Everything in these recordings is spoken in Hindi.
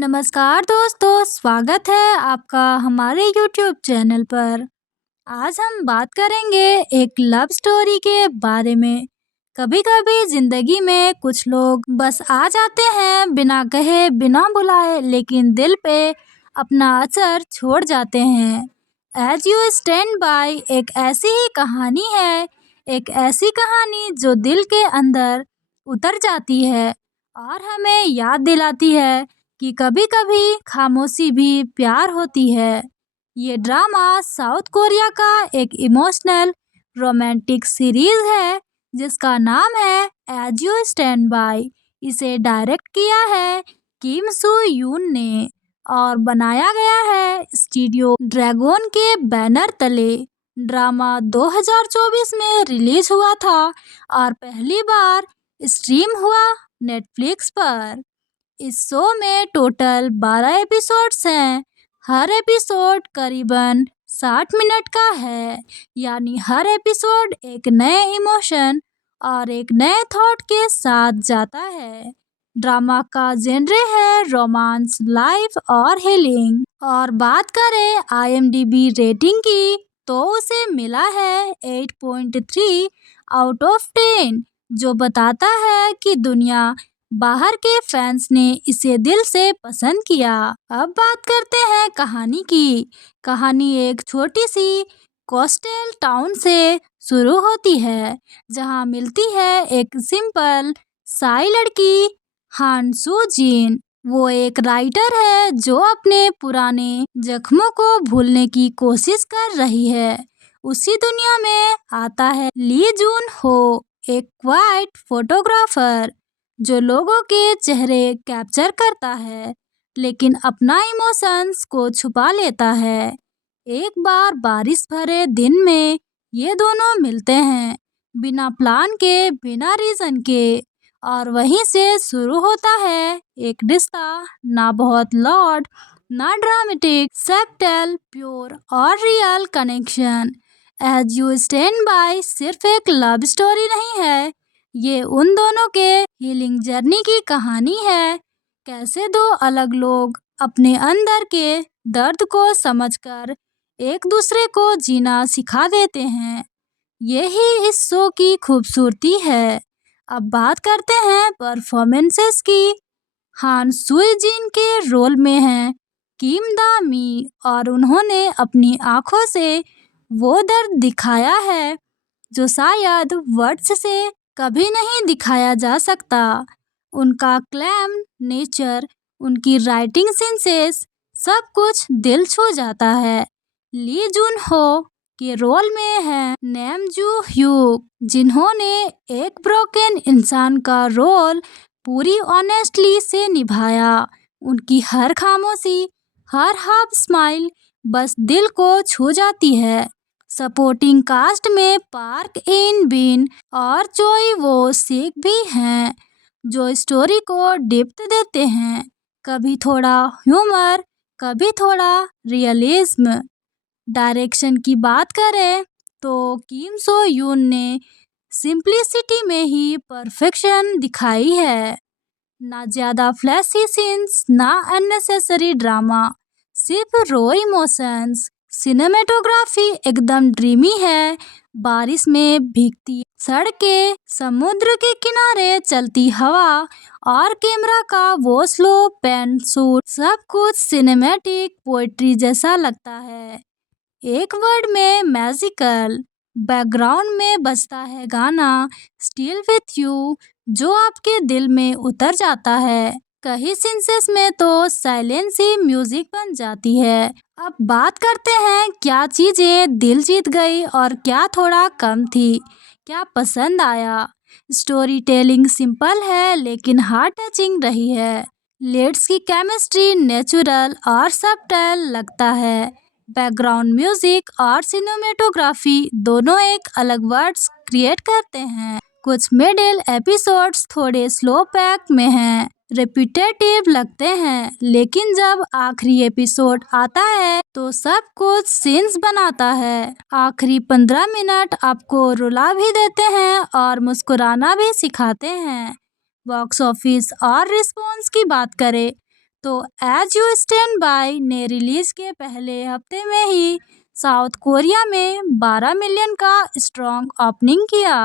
नमस्कार दोस्तों, स्वागत है आपका हमारे YouTube चैनल पर। आज हम बात करेंगे एक लव स्टोरी के बारे में। कभी-कभी जिंदगी में कुछ लोग बस आ जाते हैं बिना कहे, बिना बुलाए, लेकिन दिल पे अपना असर छोड़ जाते हैं। एज यू स्टैंड बाय एक ऐसी ही कहानी है, एक ऐसी कहानी जो दिल के अंदर उतर जाती है और हमें याद दिलाती है कि कभी-कभी खामोशी भी प्यार होती है। ये ड्रामा साउथ कोरिया का एक इमोशनल रोमांटिक सीरीज है जिसका नाम है एज यू स्टैंड बाय। इसे डायरेक्ट किया है किम सू यून ने और बनाया गया है स्टूडियो ड्रैगन के बैनर तले। ड्रामा 2024 में रिलीज हुआ था और पहली बार स्ट्रीम हुआ नेटफ्लिक्स पर। इस शो में टोटल 12 एपिसोड्स हैं। हर एपिसोड करीबन 60 मिनट का है, यानी हर एपिसोड एक नए इमोशन और एक नए थॉट के साथ जाता है। ड्रामा का जेनरे है रोमांस, लाइफ और हीलिंग। और बात करें IMDb रेटिंग की तो उसे मिला है 8.3 आउट ऑफ 10, जो बताता है कि दुनिया बाहर के फैंस ने इसे दिल से पसंद किया। अब बात करते हैं कहानी की। कहानी एक छोटी सी कोस्टल टाउन से शुरू होती है, जहां मिलती है एक सिंपल साई लड़की हान सू जिन। वो एक राइटर है जो अपने पुराने जख्मों को भूलने की कोशिश कर रही है। उसी दुनिया में आता है ली जून हो, एक क्वाइट फोटोग्राफर जो लोगों के चेहरे कैप्चर करता है लेकिन अपना इमोशंस को छुपा लेता है। एक बार बारिश भरे दिन में ये दोनों मिलते हैं, बिना प्लान के, बिना रीजन के, और वहीं से शुरू होता है एक रिश्ता, ना बहुत लाउड, ना ड्रामेटिक, सब्टल, प्योर और real connection. As you stand by सिर्फ एक लव स्टोरी नहीं है, ये उन दोनों के हीलिंग जर्नी की कहानी है। कैसे दो अलग लोग अपने अंदर के दर्द को समझकर एक दूसरे को जीना सिखा देते हैं। यही इस शो की खूबसूरती है। अब बात करते हैं परफॉर्मेंसेस की। हान सुई जिन के रोल में हैं किम दा मी और उन्होंने अपनी आंखों से वो दर्द दिखाया है जो शायद वर्ड्स से कभी नहीं दिखाया जा सकता। उनका क्लैम नेचर, उनकी राइटिंग सेंसेस, सब कुछ दिल छू जाता है। ली जून हो के रोल में है नेम जू ह्यूक, जिन्होंने एक ब्रोकन इंसान का रोल पूरी ऑनेस्टली से निभाया। उनकी हर खामोशी, हर हाफ स्माइल बस दिल को छू जाती है। सपोर्टिंग कास्ट में पार्क इन बिन और चोई वो सिक भी हैं, जो स्टोरी को डेप्थ देते हैं। कभी थोड़ा ह्यूमर, कभी थोड़ा रियलिज्म। डायरेक्शन की बात करें तो किम सो यून ने सिंप्लिसिटी में ही परफेक्शन दिखाई है। ना ज्यादा फ्लैशी सीन्स, ना अननेसेसरी ड्रामा, सिर्फ रॉ इमोशंस। सिनेमेटोग्राफी एकदम ड्रीमी है। बारिश में भीगती सड़कें, समुद्र के किनारे चलती हवा और कैमरा का वो स्लो पैन शूट, सब कुछ सिनेमैटिक पोएट्री जैसा लगता है। एक वर्ड में मैजिकल। बैकग्राउंड में बजता है गाना स्टिल विथ यू, जो आपके दिल में उतर जाता है। कई सीन्स में तो साइलेंस ही म्यूजिक बन जाती है। अब बात करते हैं क्या चीजें दिल जीत गई और क्या थोड़ा कम थी, क्या पसंद आया। स्टोरी टेलिंग सिंपल है लेकिन हार्ट टचिंग रही है। लीड्स की केमिस्ट्री नेचुरल और सबटल लगता है। बैकग्राउंड म्यूजिक और सिनेमेटोग्राफी दोनों एक अलग वर्ड्स क्रिएट करते हैं। कुछ मिडिल एपिसोड्स थोड़े स्लो पैक में हैं, रिपीटेटिव लगते हैं, लेकिन जब आखिरी एपिसोड आता है तो सब कुछ सेंस बनाता है। आखिरी 15 मिनट आपको रुला भी देते हैं और मुस्कुराना भी सिखाते हैं। बॉक्स ऑफिस और रिस्पॉन्स की बात करें तो एज यू स्टैंड बाय ने रिलीज के पहले हफ्ते में ही साउथ कोरिया में 12 मिलियन का स्ट्रॉन्ग ओपनिंग किया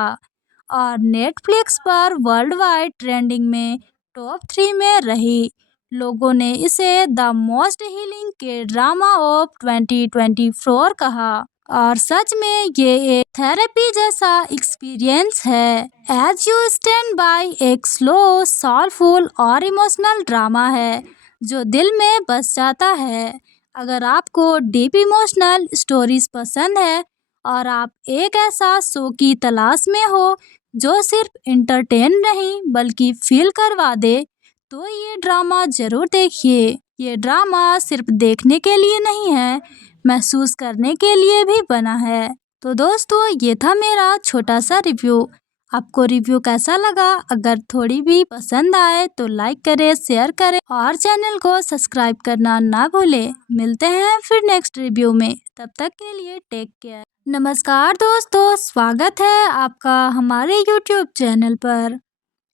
और नेटफ्लिक्स पर वर्ल्ड वाइड ट्रेंडिंग में टॉप 3 में रही। लोगों ने इसे द मोस्ट हीलिंग के ड्रामा ऑफ 2024 कहा और सच में ये एक थेरेपी जैसा एक्सपीरियंस है। एज यू स्टैंड बाय एक स्लो, सोलफुल और इमोशनल ड्रामा है जो दिल में बस जाता है। अगर आपको डीप इमोशनल स्टोरीज पसंद है और आप एक ऐसा शो की तलाश में हो जो सिर्फ एंटरटेन नहीं बल्कि फील करवा दे, तो ये ड्रामा जरूर देखिए। ये ड्रामा सिर्फ देखने के लिए नहीं है, महसूस करने के लिए भी बना है। तो दोस्तों, ये था मेरा छोटा सा रिव्यू। आपको रिव्यू कैसा लगा? अगर थोड़ी भी पसंद आए तो लाइक करें, शेयर करें और चैनल को सब्सक्राइब करना ना भूलें। मिलते हैं फिर नेक्स्ट रिव्यू में, तब तक के लिए टेक केयर। नमस्कार दोस्तों, स्वागत है आपका हमारे यूट्यूब चैनल पर।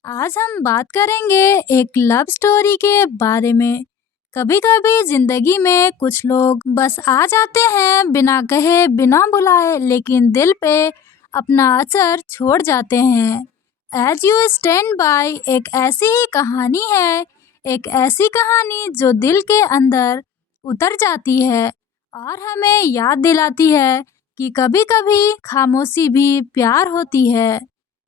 आज हम बात करेंगे एक लव स्टोरी के बारे में। कभी कभी जिंदगी में कुछ लोग बस आ जाते हैं बिना कहे बिना बुलाए, लेकिन दिल पे अपना असर छोड़ जाते हैं। एज यू स्टैंड बाय एक ऐसी ही कहानी है, एक ऐसी कहानी जो दिल के अंदर उतर जाती है और हमें याद दिलाती है कि कभी कभी खामोशी भी प्यार होती है।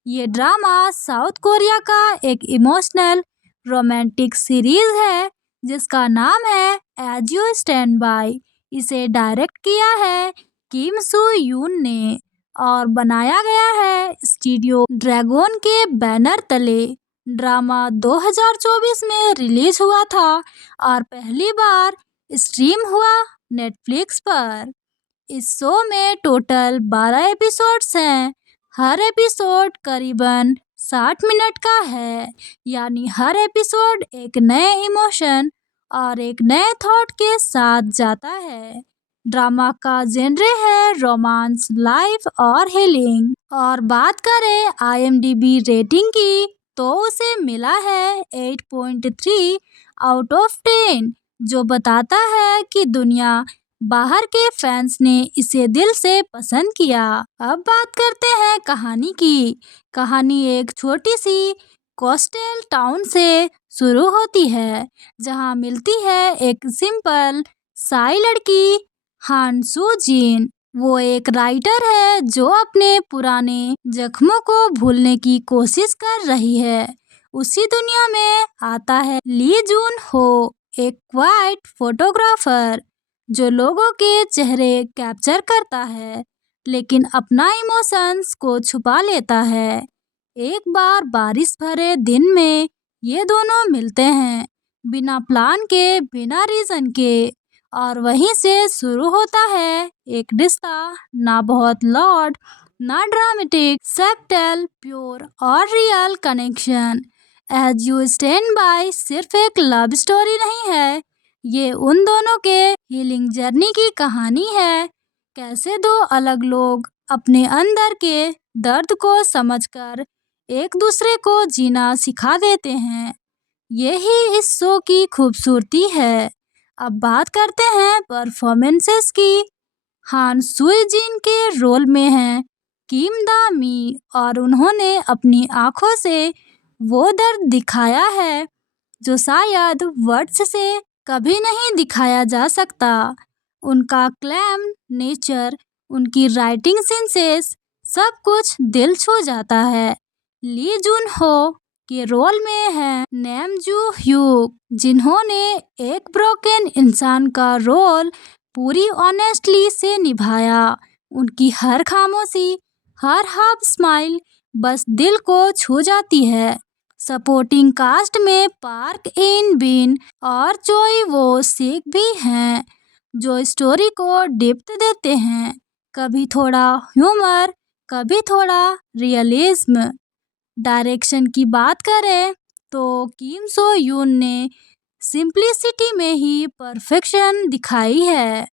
ये ड्रामा साउथ कोरिया का एक इमोशनल रोमांटिक सीरीज है जिसका नाम है एज यू स्टैंड बाय। इसे डायरेक्ट किया है किम सू यून ने और बनाया गया है स्टूडियो ड्रैगन के बैनर तले। ड्रामा 2024 में रिलीज हुआ था और पहली बार स्ट्रीम हुआ नेटफ्लिक्स पर। इस शो में टोटल 12 एपिसोड्स हैं। हर एपिसोड करीबन 60 मिनट का है, यानी हर एपिसोड एक नए इमोशन और एक नए थॉट के साथ जाता है। ड्रामा का जेनरे है रोमांस, लाइफ और हीलिंग। और बात करें IMDb रेटिंग की तो उसे मिला है 8.3 आउट ऑफ 10, जो बताता है कि दुनिया बाहर के फैंस ने इसे दिल से पसंद किया। अब बात करते हैं कहानी की। कहानी एक छोटी सी कोस्टल टाउन से शुरू होती है जहां मिलती है एक सिंपल साई लड़की हान सू जिन। वो एक राइटर है जो अपने पुराने जख्मों को भूलने की कोशिश कर रही है। उसी दुनिया में आता है ली जून हो, एक क्वाइट फोटोग्राफर जो लोगों के चेहरे कैप्चर करता है लेकिन अपना इमोशंस को छुपा लेता है। एक बार बारिश भरे दिन में ये दोनों मिलते हैं, बिना प्लान के, बिना रीजन के, और वहीं से शुरू होता है एक रिश्ता, ना बहुत लाउड ना ड्रामेटिक, सब्टल, प्योर और real connection. As you stand by सिर्फ एक लव स्टोरी नहीं है, ये उन दोनों के हीलिंग जर्नी की कहानी है। कैसे दो अलग लोग अपने अंदर के दर्द को समझकर एक दूसरे को जीना सिखा देते हैं। यही इस शो की खूबसूरती है। अब बात करते हैं परफॉर्मेंसेस की। हान सुई जिन के रोल में हैं किम दा मी और उन्होंने अपनी आंखों से वो दर्द दिखाया है जो शायद वर्ड्स से कभी नहीं दिखाया जा सकता। उनका क्लैम नेचर, उनकी राइटिंग सेंसेस, सब कुछ दिल छू जाता है। ली जून हो के रोल में है नेम जू ह्यूक, जिन्होंने एक ब्रोकन इंसान का रोल पूरी ऑनेस्टली से निभाया। उनकी हर खामोशी, हर हाफ स्माइल बस दिल को छू जाती है। सपोर्टिंग कास्ट में पार्क इन बिन और चोई वो सिक भी हैं जो स्टोरी को डेप्थ देते हैं, कभी थोड़ा ह्यूमर, कभी थोड़ा रियलिज्म। डायरेक्शन की बात करें तो किम सो यून ने सिंप्लिसिटी में ही परफेक्शन दिखाई है।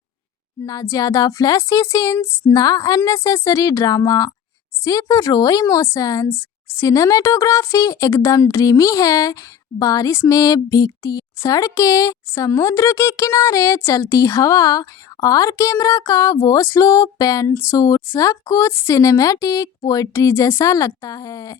ना ज़्यादा फ्लैशी सीन्स, ना अननेसेसरी ड्रामा, सिर्फ रो इमोशंस। सिनेमेटोग्राफी एकदम ड्रीमी है। बारिश में भीगती सड़कें, समुद्र के किनारे चलती हवा और कैमरा का वो स्लो पैन शूट, सब कुछ सिनेमैटिक पोएट्री जैसा लगता है।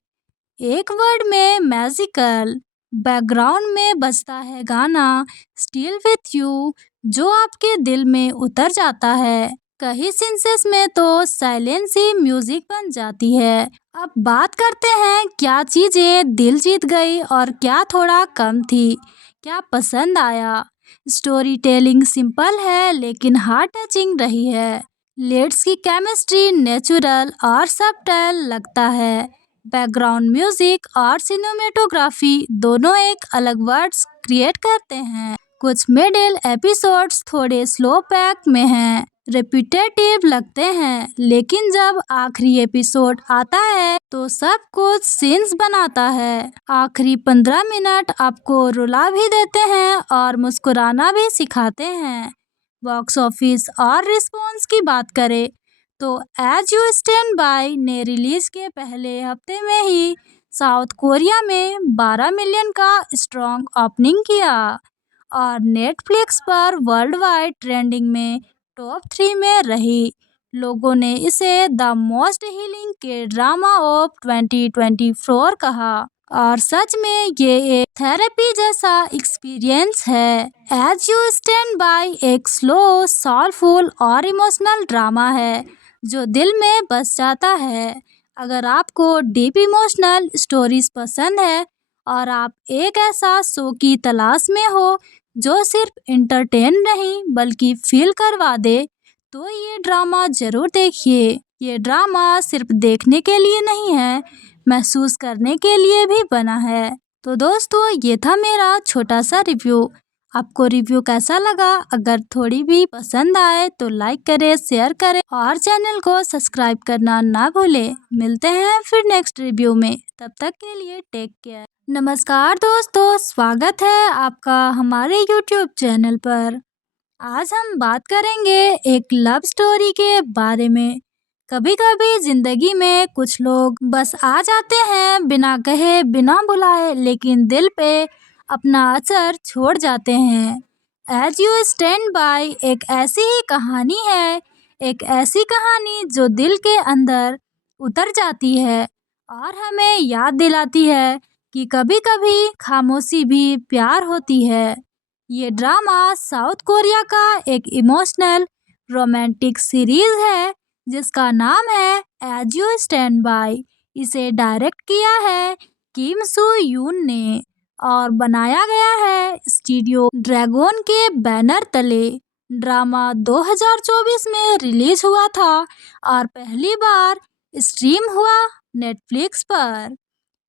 एक वर्ड में मैजिकल। बैकग्राउंड में बजता है गाना स्टिल विथ यू, जो आपके दिल में उतर जाता है। कई सीन्स में तो साइलेंस ही म्यूजिक बन जाती है। अब बात करते हैं क्या चीजें दिल जीत गई और क्या थोड़ा कम थी, क्या पसंद आया। स्टोरी टेलिंग सिंपल है लेकिन हार्ट टचिंग रही है। लीड्स की केमिस्ट्री नेचुरल और सबटल लगता है। बैकग्राउंड म्यूजिक और सिनेमेटोग्राफी दोनों एक अलग वर्ड्स क्रिएट करते हैं। कुछ मिडिल एपिसोड्स थोड़े स्लो पैक में हैं, रिपीटेटिव लगते हैं, लेकिन जब आखिरी एपिसोड आता है तो सब कुछ सीन्स बनाता है। आखिरी 15 मिनट आपको रुला भी देते हैं और मुस्कुराना भी सिखाते हैं। बॉक्स ऑफिस और रिस्पॉन्स की बात करें तो एज यू स्टैंड बाय ने रिलीज के पहले हफ्ते में ही साउथ कोरिया में 12 मिलियन का स्ट्रॉन्ग ओपनिंग किया और नेटफ्लिक्स पर वर्ल्ड वाइड ट्रेंडिंग में टॉप 3 में रही। लोगों ने इसे द मोस्ट हीलिंग के ड्रामा ऑफ 2024 कहा और सच में ये एक थेरेपी जैसा एक्सपीरियंस है। एज यू स्टैंड बाय एक स्लो, सोलफुल और इमोशनल ड्रामा है जो दिल में बस जाता है। अगर आपको डीप इमोशनल स्टोरीज पसंद है और आप एक ऐसा शो की तलाश में हो जो सिर्फ इंटरटेन नहीं बल्कि फील करवा दे, तो ये ड्रामा जरूर देखिए। ये ड्रामा सिर्फ देखने के लिए नहीं है, महसूस करने के लिए भी बना है। तो दोस्तों, ये था मेरा छोटा सा रिव्यू। आपको रिव्यू कैसा लगा? अगर थोड़ी भी पसंद आए तो लाइक करें, शेयर करें और चैनल को सब्सक्राइब करना ना भूलें। मिलते हैं फिर नेक्स्ट रिव्यू में, तब तक के लिए टेक केयर। नमस्कार दोस्तों, स्वागत है आपका हमारे YouTube चैनल पर। आज हम बात करेंगे एक लव स्टोरी के बारे में। कभी कभी जिंदगी में कुछ लोग बस आ जाते हैं बिना कहे बिना बुलाए, लेकिन दिल पे अपना असर छोड़ जाते हैं। एज यू स्टैंड बाय एक ऐसी ही कहानी है, एक ऐसी कहानी जो दिल के अंदर उतर जाती है और हमें याद दिलाती है कि कभी कभी खामोशी भी प्यार होती है। ये ड्रामा साउथ कोरिया का एक इमोशनल रोमांटिक सीरीज है जिसका नाम है एज यू स्टैंड बाय। इसे डायरेक्ट किया है किम सू यून ने और बनाया गया है स्टूडियो ड्रैगन के बैनर तले। ड्रामा 2024 में रिलीज हुआ था और पहली बार स्ट्रीम हुआ नेटफ्लिक्स पर।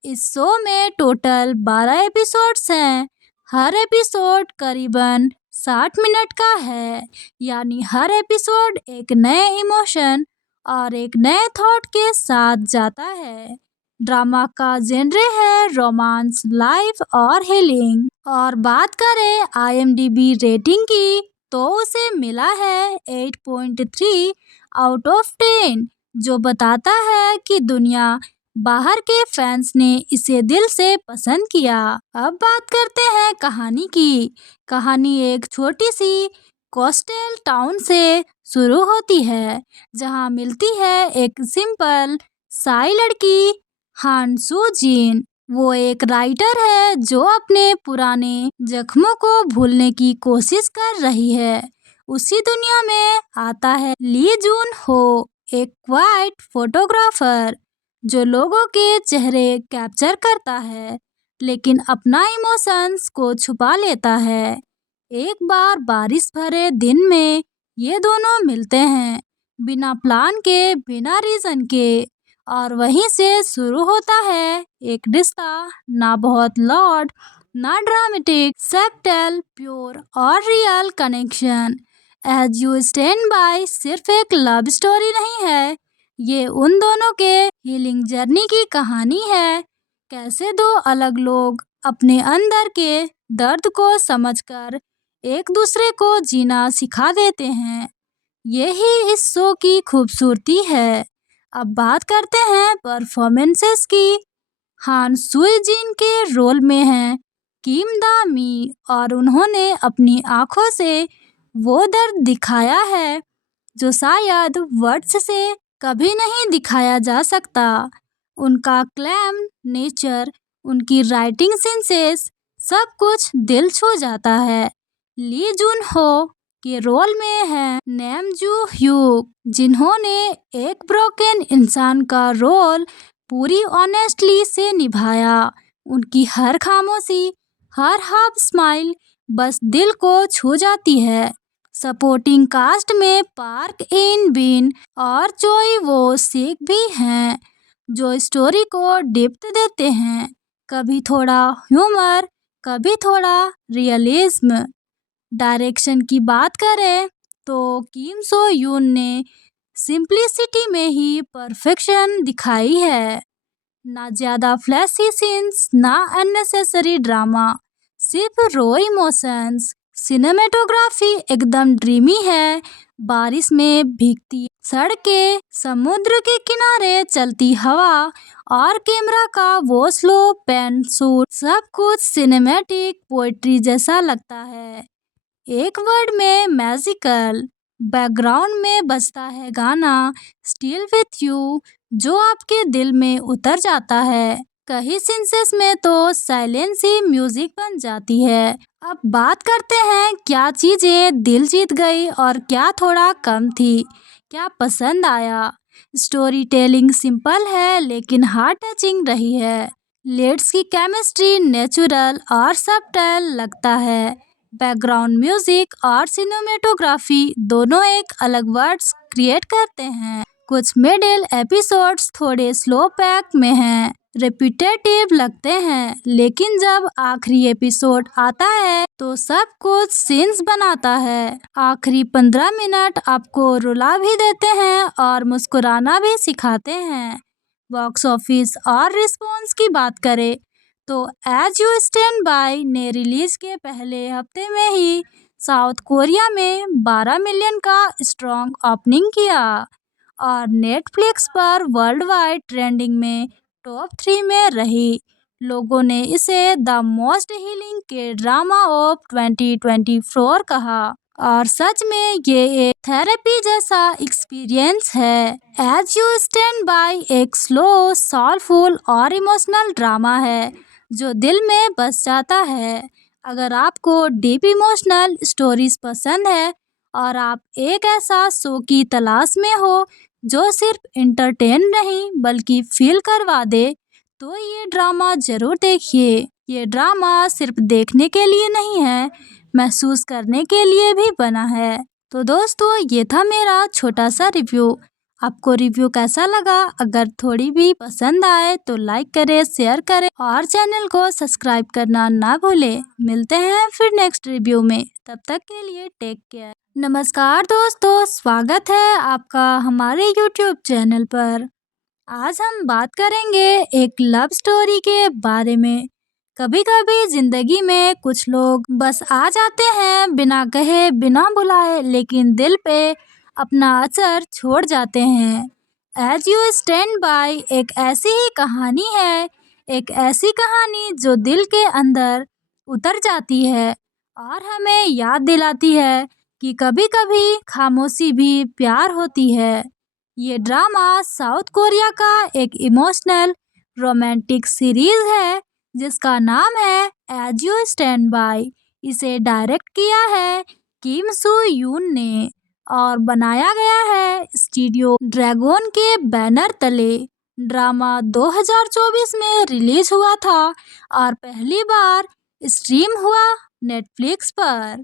इस शो में टोटल 12 एपिसोड्स हैं। हर एपिसोड करीबन 60 मिनट का है, यानी हर एपिसोड एक नए इमोशन और एक नए थॉट के साथ जाता है। ड्रामा का जेनरे है रोमांस, लाइफ और हीलिंग। और बात करें IMDb रेटिंग की तो उसे मिला है 8.3 आउट ऑफ 10, जो बताता है कि दुनिया बाहर के फैंस ने इसे दिल से पसंद किया। अब बात करते हैं कहानी की। कहानी एक छोटी सी कोस्टल टाउन से शुरू होती है जहां मिलती है एक सिंपल साई लड़की हान सू जिन। वो एक राइटर है जो अपने पुराने जख्मों को भूलने की कोशिश कर रही है। उसी दुनिया में आता है ली जून हो, एक क्वाइट फोटोग्राफर जो लोगों के चेहरे कैप्चर करता है लेकिन अपना इमोशंस को छुपा लेता है। एक बार बारिश भरे दिन में ये दोनों मिलते हैं, बिना प्लान के, बिना रीजन के, और वहीं से शुरू होता है एक रिश्ता, ना बहुत लाउड ना ड्रामेटिक, सबटल, प्योर और real connection. As you stand by सिर्फ एक लव स्टोरी नहीं है, ये उन दोनों के हीलिंग जर्नी की कहानी है। कैसे दो अलग लोग अपने अंदर के दर्द को समझकर एक दूसरे को जीना सिखा देते हैं। यही इस शो की खूबसूरती है। अब बात करते हैं परफॉर्मेंसेस की। हान सुई जिन के रोल में हैं किम दा मी, और उन्होंने अपनी आंखों से वो दर्द दिखाया है जो शायद वर्ड्स से कभी नहीं दिखाया जा सकता। उनका क्लैम नेचर, उनकी राइटिंग सेंसेस, सब कुछ दिल छू जाता है। ली जुन हो के रोल में है नैम जू ह्यूक, जिन्होंने एक ब्रोकन इंसान का रोल पूरी ऑनेस्टली से निभाया। उनकी हर खामोशी, हर हाफ स्माइल बस दिल को छू जाती है। सपोर्टिंग कास्ट में पार्क इन बिन और चोई वो सिक भी हैं, जो स्टोरी को डेप्थ देते हैं। कभी थोड़ा ह्यूमर, कभी थोड़ा रियलिज्म। डायरेक्शन की बात करें तो किम सो यून ने सिंप्लिसिटी में ही परफेक्शन दिखाई है। ना ज्यादा फ्लैशी सीन्स, ना अननेसेसरी ड्रामा, सिर्फ रॉ इमोशंस। सिनेमेटोग्राफी एकदम ड्रीमी है। बारिश में भीगती सड़कें, समुद्र के किनारे चलती हवा और कैमरा का वो स्लो पैन शूट, सब कुछ सिनेमैटिक पोएट्री जैसा लगता है। एक वर्ड में मैजिकल। बैकग्राउंड में बजता है गाना स्टिल विथ यू, जो आपके दिल में उतर जाता है। कई सेंसेस में तो साइलेंस ही म्यूजिक बन जाती है। अब बात करते हैं क्या चीजें दिल जीत गई और क्या थोड़ा कम थी, क्या पसंद आया। स्टोरी टेलिंग सिंपल है लेकिन हार्ट टचिंग रही है। लीड्स की केमिस्ट्री नेचुरल और सबटल लगता है। बैकग्राउंड म्यूजिक और सिनेमेटोग्राफी दोनों एक अलग वर्ड्स क्रिएट करते हैं। कुछ मिडिल एपिसोड्स थोड़े स्लो पैक में हैं, रिपीटेटिव लगते हैं, लेकिन जब आखिरी एपिसोड आता है तो सब कुछ सीन्स बनाता है। आखिरी 15 मिनट आपको रुला भी देते हैं और मुस्कुराना भी सिखाते हैं। बॉक्स ऑफिस और रिस्पॉन्स की बात करें तो एज यू स्टैंड बाय ने रिलीज के पहले हफ्ते में ही साउथ कोरिया में 12 मिलियन का स्ट्रॉन्ग ओपनिंग किया और नेटफ्लिक्स पर वर्ल्ड वाइड ट्रेंडिंग में टॉप 3 में रही। लोगों ने इसे द मोस्ट हीलिंग के ड्रामा ऑफ 2024 कहा और सच में ये एक थेरेपी जैसा एक्सपीरियंस है। एज यू स्टैंड बाय एक स्लो, सोलफुल और इमोशनल ड्रामा है जो दिल में बस जाता है। अगर आपको डीप इमोशनल स्टोरीज पसंद है और आप एक ऐसा शो की तलाश में हो जो सिर्फ एंटरटेन नहीं बल्कि फील करवा दे, तो ये ड्रामा जरूर देखिए। ये ड्रामा सिर्फ देखने के लिए नहीं है, महसूस करने के लिए भी बना है। तो दोस्तों, ये था मेरा छोटा सा रिव्यू। आपको रिव्यू कैसा लगा? अगर थोड़ी भी पसंद आए तो लाइक करें, शेयर करें और चैनल को सब्सक्राइब करना ना भूलें। मिलते हैं फिर नेक्स्ट रिव्यू में, तब तक के लिए टेक केयर। नमस्कार दोस्तों, स्वागत है आपका हमारे YouTube चैनल पर। आज हम बात करेंगे एक लव स्टोरी के बारे में। कभी कभी जिंदगी में कुछ लोग बस आ जाते हैं बिना कहे बिना बुलाए, लेकिन दिल पे अपना असर छोड़ जाते हैं। एज यू स्टैंड बाय एक ऐसी ही कहानी है, एक ऐसी कहानी जो दिल के अंदर उतर जाती है और हमें याद दिलाती है कि कभी कभी खामोशी भी प्यार होती है। ये ड्रामा साउथ कोरिया का एक इमोशनल रोमांटिक सीरीज है जिसका नाम है एज यू स्टैंड बाय। इसे डायरेक्ट किया है किम सू यून ने और बनाया गया है स्टूडियो ड्रैगन के बैनर तले। ड्रामा 2024 में रिलीज हुआ था और पहली बार स्ट्रीम हुआ नेटफ्लिक्स पर।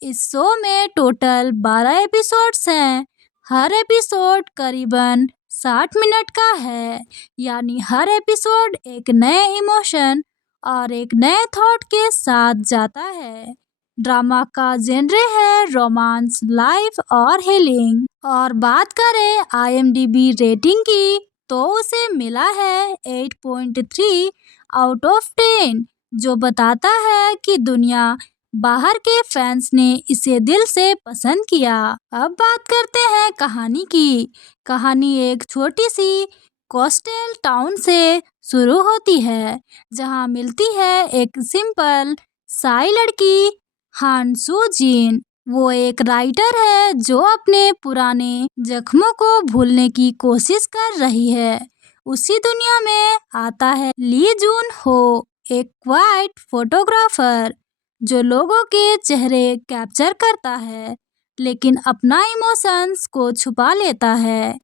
इस शो में टोटल 12 एपिसोड्स हैं। हर एपिसोड करीबन 60 मिनट का है, यानी हर एपिसोड एक नए इमोशन और एक नए थॉट के साथ जाता है। ड्रामा का जेनरे है रोमांस, लाइफ और हीलिंग। और बात करें IMDb रेटिंग की तो उसे मिला है 8.3 आउट ऑफ 10, जो बताता है कि दुनिया बाहर के फैंस ने इसे दिल से पसंद किया। अब बात करते हैं कहानी की। कहानी एक छोटी सी कोस्टल टाउन से शुरू होती है, जहां मिलती है एक सिंपल साई लड़की हान सू जिन। वो एक राइटर है जो अपने पुराने जख्मों को भूलने की कोशिश कर रही है। उसी दुनिया में आता है ली जून हो, एक क्वाइट फोटोग्राफर जो लोगों के चेहरे कैप्चर करता है लेकिन अपना इमोशंस को छुपा लेता है।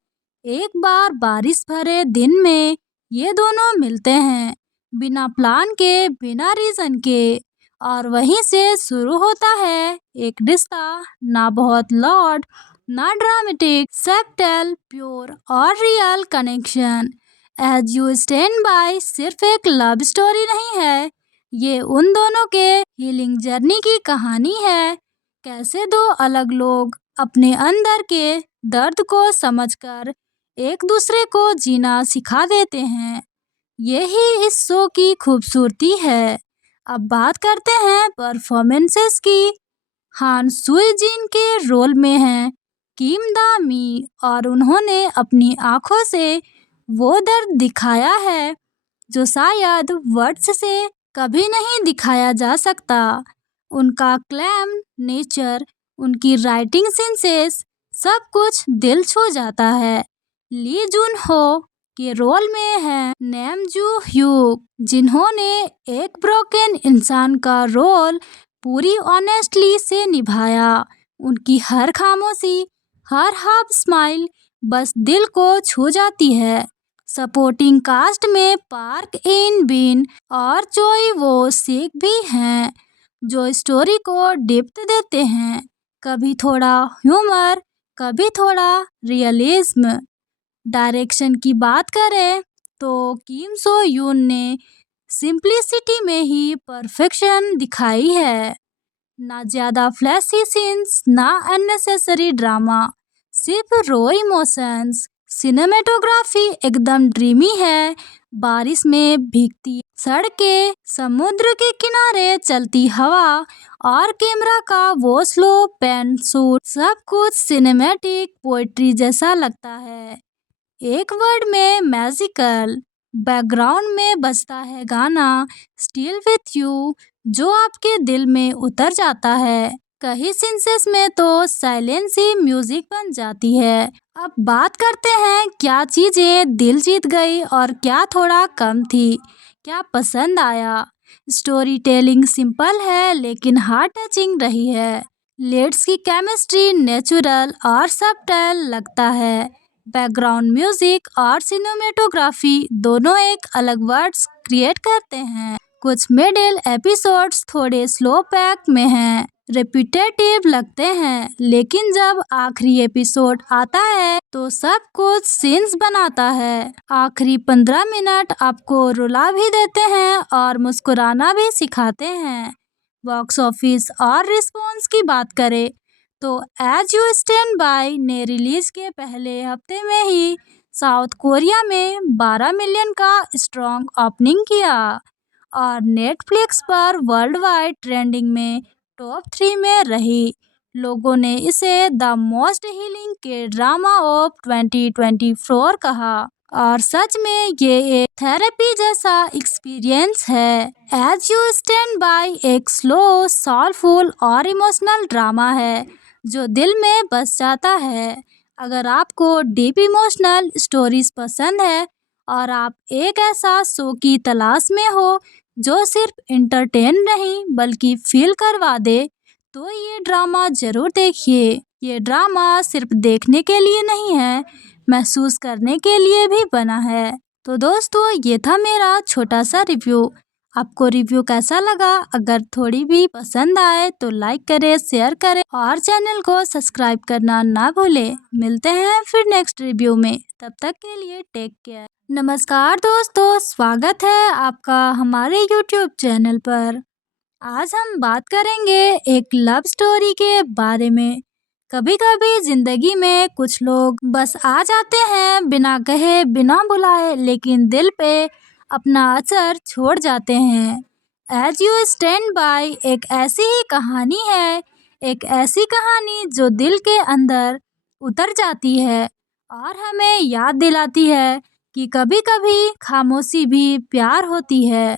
एक बार बारिश भरे दिन में ये दोनों मिलते हैं, बिना प्लान के, बिना रीजन के, और वहीं से शुरू होता है एक रिश्ता, ना बहुत लॉर्ड, ना ड्रामेटिक, सब्टल, प्योर और real connection. As you stand by सिर्फ एक लव स्टोरी नहीं है, ये उन दोनों के हीलिंग जर्नी की कहानी है। कैसे दो अलग लोग अपने अंदर के दर्द को समझकर एक दूसरे को जीना सिखा देते हैं। यही इस शो की खूबसूरती है। अब बात करते हैं परफॉर्मेंसेस की। हान सुई जिन के रोल में हैं किम दा मी, और उन्होंने अपनी आंखों से वो दर्द दिखाया है जो शायद वर्ड्स से कभी नहीं दिखाया जा सकता। उनका क्लैम नेचर, उनकी राइटिंग सेंसेस, सब कुछ दिल छू जाता है। ली जून हो के रोल में है नेम जू ह्यूक, जिन्होंने एक ब्रोकन इंसान का रोल पूरी ऑनेस्टली से निभाया। उनकी हर खामोशी, हर हाफ स्माइल बस दिल को छू जाती है। सपोर्टिंग कास्ट में पार्क इन बिन और चोई वो सिक भी हैं, जो स्टोरी को डेप्थ देते हैं, कभी थोड़ा ह्यूमर, कभी थोड़ा रियलिज्म। डायरेक्शन की बात करें तो किम सो यून ने सिंप्लिसिटी में ही परफेक्शन दिखाई है। ना ज्यादा फ्लैशी सीन्स, ना अननेसेसरी ड्रामा, सिर्फ रॉ इमोशंस। सिनेमेटोग्राफी एकदम ड्रीमी है। बारिश में भीगती सड़कें, समुद्र के किनारे चलती हवा, और कैमरा का वो स्लो पैन शूट, सब कुछ सिनेमैटिक पोएट्री जैसा लगता है। एक वर्ड में मैजिकल। बैकग्राउंड में बजता है गाना स्टिल विथ यू, जो आपके दिल में उतर जाता है। कई सीन्स में तो साइलेंस ही म्यूजिक बन जाती है। अब बात करते हैं क्या चीजें दिल जीत गई और क्या थोड़ा कम थी, क्या पसंद आया। स्टोरी टेलिंग सिंपल है लेकिन हार्ट टचिंग रही है। लीड्स की केमिस्ट्री नेचुरल और सबटल लगता है। बैकग्राउंड म्यूजिक और सिनेमेटोग्राफी दोनों एक अलग वर्ड्स क्रिएट करते हैं। कुछ मिडिल एपिसोड्स थोड़े स्लो पैक में हैं, रिपीटेटिव लगते हैं, लेकिन जब आखिरी एपिसोड आता है तो सब कुछ सीन्स बनाता है। आखिरी 15 मिनट आपको रुला भी देते हैं और मुस्कुराना भी सिखाते हैं। बॉक्स ऑफिस और रिस्पॉन्स की बात करें तो एज यू स्टैंड बाय ने रिलीज के पहले हफ्ते में ही साउथ कोरिया में 12 मिलियन का स्ट्रॉन्ग ओपनिंग किया और नेटफ्लिक्स पर वर्ल्ड वाइड ट्रेंडिंग में टॉप 3 में रही। लोगों ने इसे द मोस्ट हीलिंग के ड्रामा ऑफ 2024 कहा, और सच में ये एक थेरेपी जैसा एक्सपीरियंस है। एज यू स्टैंड बाय एक स्लो, सोलफुल और इमोशनल ड्रामा है जो दिल में बस जाता है। अगर आपको डीप इमोशनल स्टोरीज पसंद है और आप एक ऐसा शो की तलाश में हो जो सिर्फ इंटरटेन नहीं बल्कि फील करवा दे, तो ये ड्रामा जरूर देखिए। ये ड्रामा सिर्फ देखने के लिए नहीं है, महसूस करने के लिए भी बना है। तो दोस्तों, ये था मेरा छोटा सा रिव्यू। आपको रिव्यू कैसा लगा? अगर थोड़ी भी पसंद आए तो लाइक करें, शेयर करें और चैनल को सब्सक्राइब करना ना भूलें। मिलते हैं फिर नेक्स्ट रिव्यू में, तब तक के लिए टेक केयर। नमस्कार दोस्तों, स्वागत है आपका हमारे यूट्यूब चैनल पर। आज हम बात करेंगे एक लव स्टोरी के बारे में। कभी कभी जिंदगी में कुछ लोग बस आ जाते हैं, बिना कहे, बिना बुलाए, लेकिन दिल पे अपना असर छोड़ जाते हैं। एज यू स्टैंड बाय एक ऐसी ही कहानी है, एक ऐसी कहानी जो दिल के अंदर उतर जाती है और हमें याद दिलाती है कि कभी-कभी खामोशी भी प्यार होती है।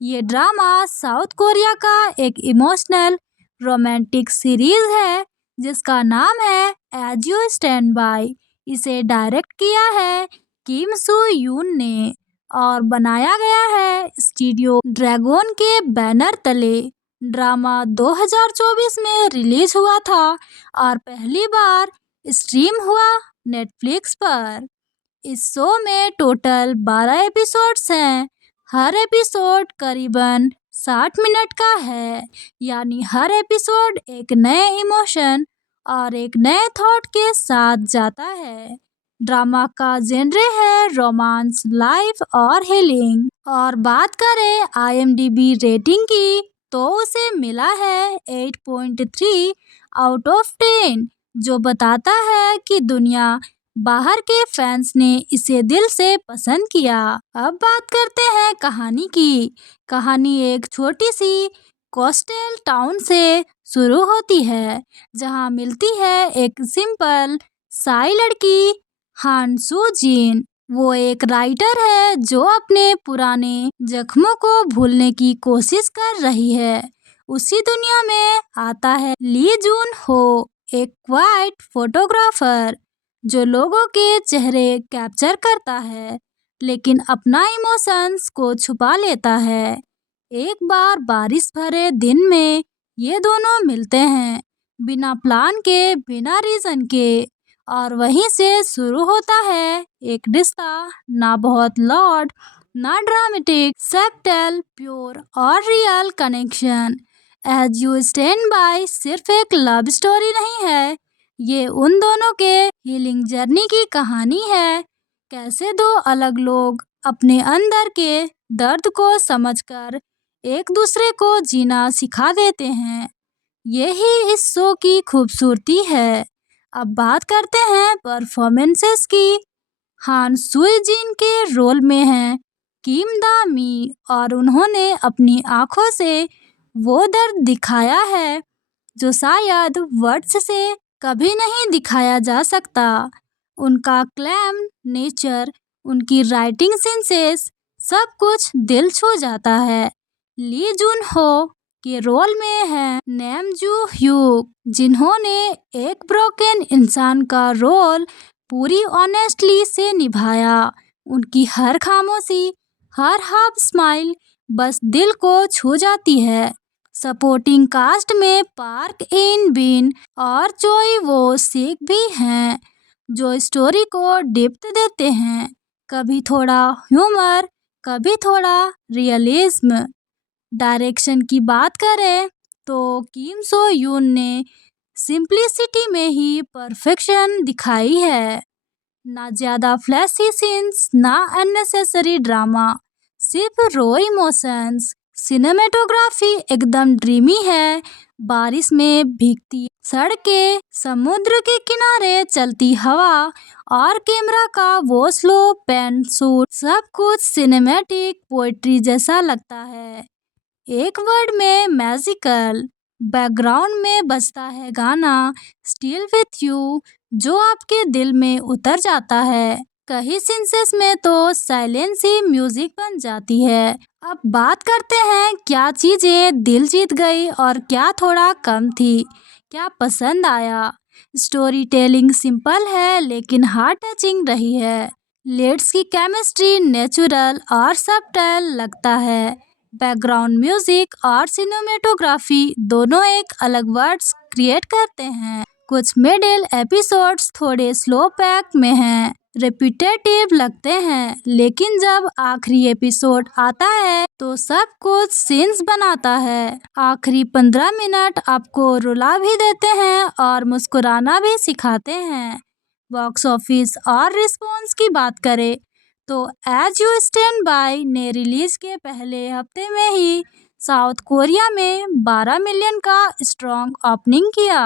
ये ड्रामा साउथ कोरिया का एक इमोशनल रोमांटिक सीरीज है जिसका नाम है एज यू स्टैंड बाय। इसे डायरेक्ट किया है किम सू यून ने और बनाया गया है स्टूडियो ड्रैगन के बैनर तले। ड्रामा 2024 में रिलीज हुआ था और पहली बार स्ट्रीम हुआ नेटफ्लिक्स पर। इस शो में टोटल 12 एपिसोड्स हैं। हर एपिसोड करीबन 60 मिनट का है, यानी हर एपिसोड एक नए इमोशन और एक नए थॉट के साथ जाता है। ड्रामा का जेनरे है रोमांस, लाइफ और हीलिंग। और बात करें आईएमडीबी रेटिंग की तो उसे मिला है 8.3 आउट ऑफ 10, जो बताता है कि दुनिया बाहर के फैंस ने इसे दिल से पसंद किया। अब बात करते हैं कहानी की। कहानी एक छोटी सी कोस्टल टाउन से शुरू होती है जहां मिलती है एक सिंपल साई लड़की हान सू जिन। वो एक राइटर है जो अपने पुराने जख्मों को भूलने की कोशिश कर रही है। उसी दुनिया में आता है ली जून हो, एक क्वाइट फोटोग्राफर जो लोगों के चेहरे कैप्चर करता है लेकिन अपना इमोशंस को छुपा लेता है। एक बार बारिश भरे दिन में ये दोनों मिलते हैं, बिना प्लान के, बिना रीजन के, और वहीं से शुरू होता है एक रिश्ता, ना बहुत लाउड, ना ड्रामेटिक, सब्टल, प्योर और real connection. As you stand by सिर्फ एक लव स्टोरी नहीं है, ये उन दोनों के हीलिंग जर्नी की कहानी है। कैसे दो अलग लोग अपने अंदर के दर्द को समझकर एक दूसरे को जीना सिखा देते हैं। यही इस शो की खूबसूरती है। अब बात करते हैं परफॉर्मेंसेस की। हान सुई जिन के रोल में हैं किम दा मी और उन्होंने अपनी आंखों से वो दर्द दिखाया है जो शायद वर्ड्स से कभी नहीं दिखाया जा सकता। उनका क्लैम नेचर, उनकी राइटिंग सेंसेस, सब कुछ दिल छू जाता है। ली जून हो के रोल में है नेम जू ह्यूक, जिन्होंने एक ब्रोकन इंसान का रोल पूरी ऑनेस्टली से निभाया। उनकी हर खामोशी, हर हाफ स्माइल बस दिल को छू जाती है। सपोर्टिंग कास्ट में पार्क इन बिन और चोई वो सिक भी हैं जो स्टोरी को डेप्थ देते हैं, कभी थोड़ा ह्यूमर, कभी थोड़ा रियलिज्म। डायरेक्शन की बात करें तो किम सो यून ने सिंप्लिसिटी में ही परफेक्शन दिखाई है। ना ज़्यादा फ्लैशी सीन्स, ना अननेसेसरी ड्रामा, सिर्फ रो इमोशंस। सिनेमेटोग्राफी एकदम ड्रीमी है। बारिश में भीगती सड़कें, समुद्र के किनारे चलती हवा और कैमरा का वो स्लो पैन शूट, सब कुछ सिनेमैटिक पोएट्री जैसा लगता है। एक वर्ड में मैजिकल। बैकग्राउंड में बजता है गाना स्टिल विथ यू, जो आपके दिल में उतर जाता है। कई सीन्स में तो साइलेंस ही म्यूजिक बन जाती है। अब बात करते हैं क्या चीजें दिल जीत गई और क्या थोड़ा कम थी, क्या पसंद आया। स्टोरी टेलिंग सिंपल है लेकिन हार्ट टचिंग रही है। लीड्स की केमिस्ट्री नेचुरल और सब्टाइल लगता है। बैकग्राउंड म्यूजिक और सिनेमेटोग्राफी दोनों एक अलग वर्ड्स क्रिएट करते हैं। कुछ मिडिल एपिसोड्स थोड़े स्लो पैक में हैं, रिपीटेटिव लगते हैं, लेकिन जब आखिरी एपिसोड आता है तो सब कुछ सीन्स बनाता है। आखिरी 15 मिनट आपको रुला भी देते हैं और मुस्कुराना भी सिखाते हैं। बॉक्स ऑफिस और रिस्पॉन्स की बात करें तो एज यू स्टैंड बाय ने रिलीज के पहले हफ्ते में ही साउथ कोरिया में 12 मिलियन का स्ट्रॉन्ग ओपनिंग किया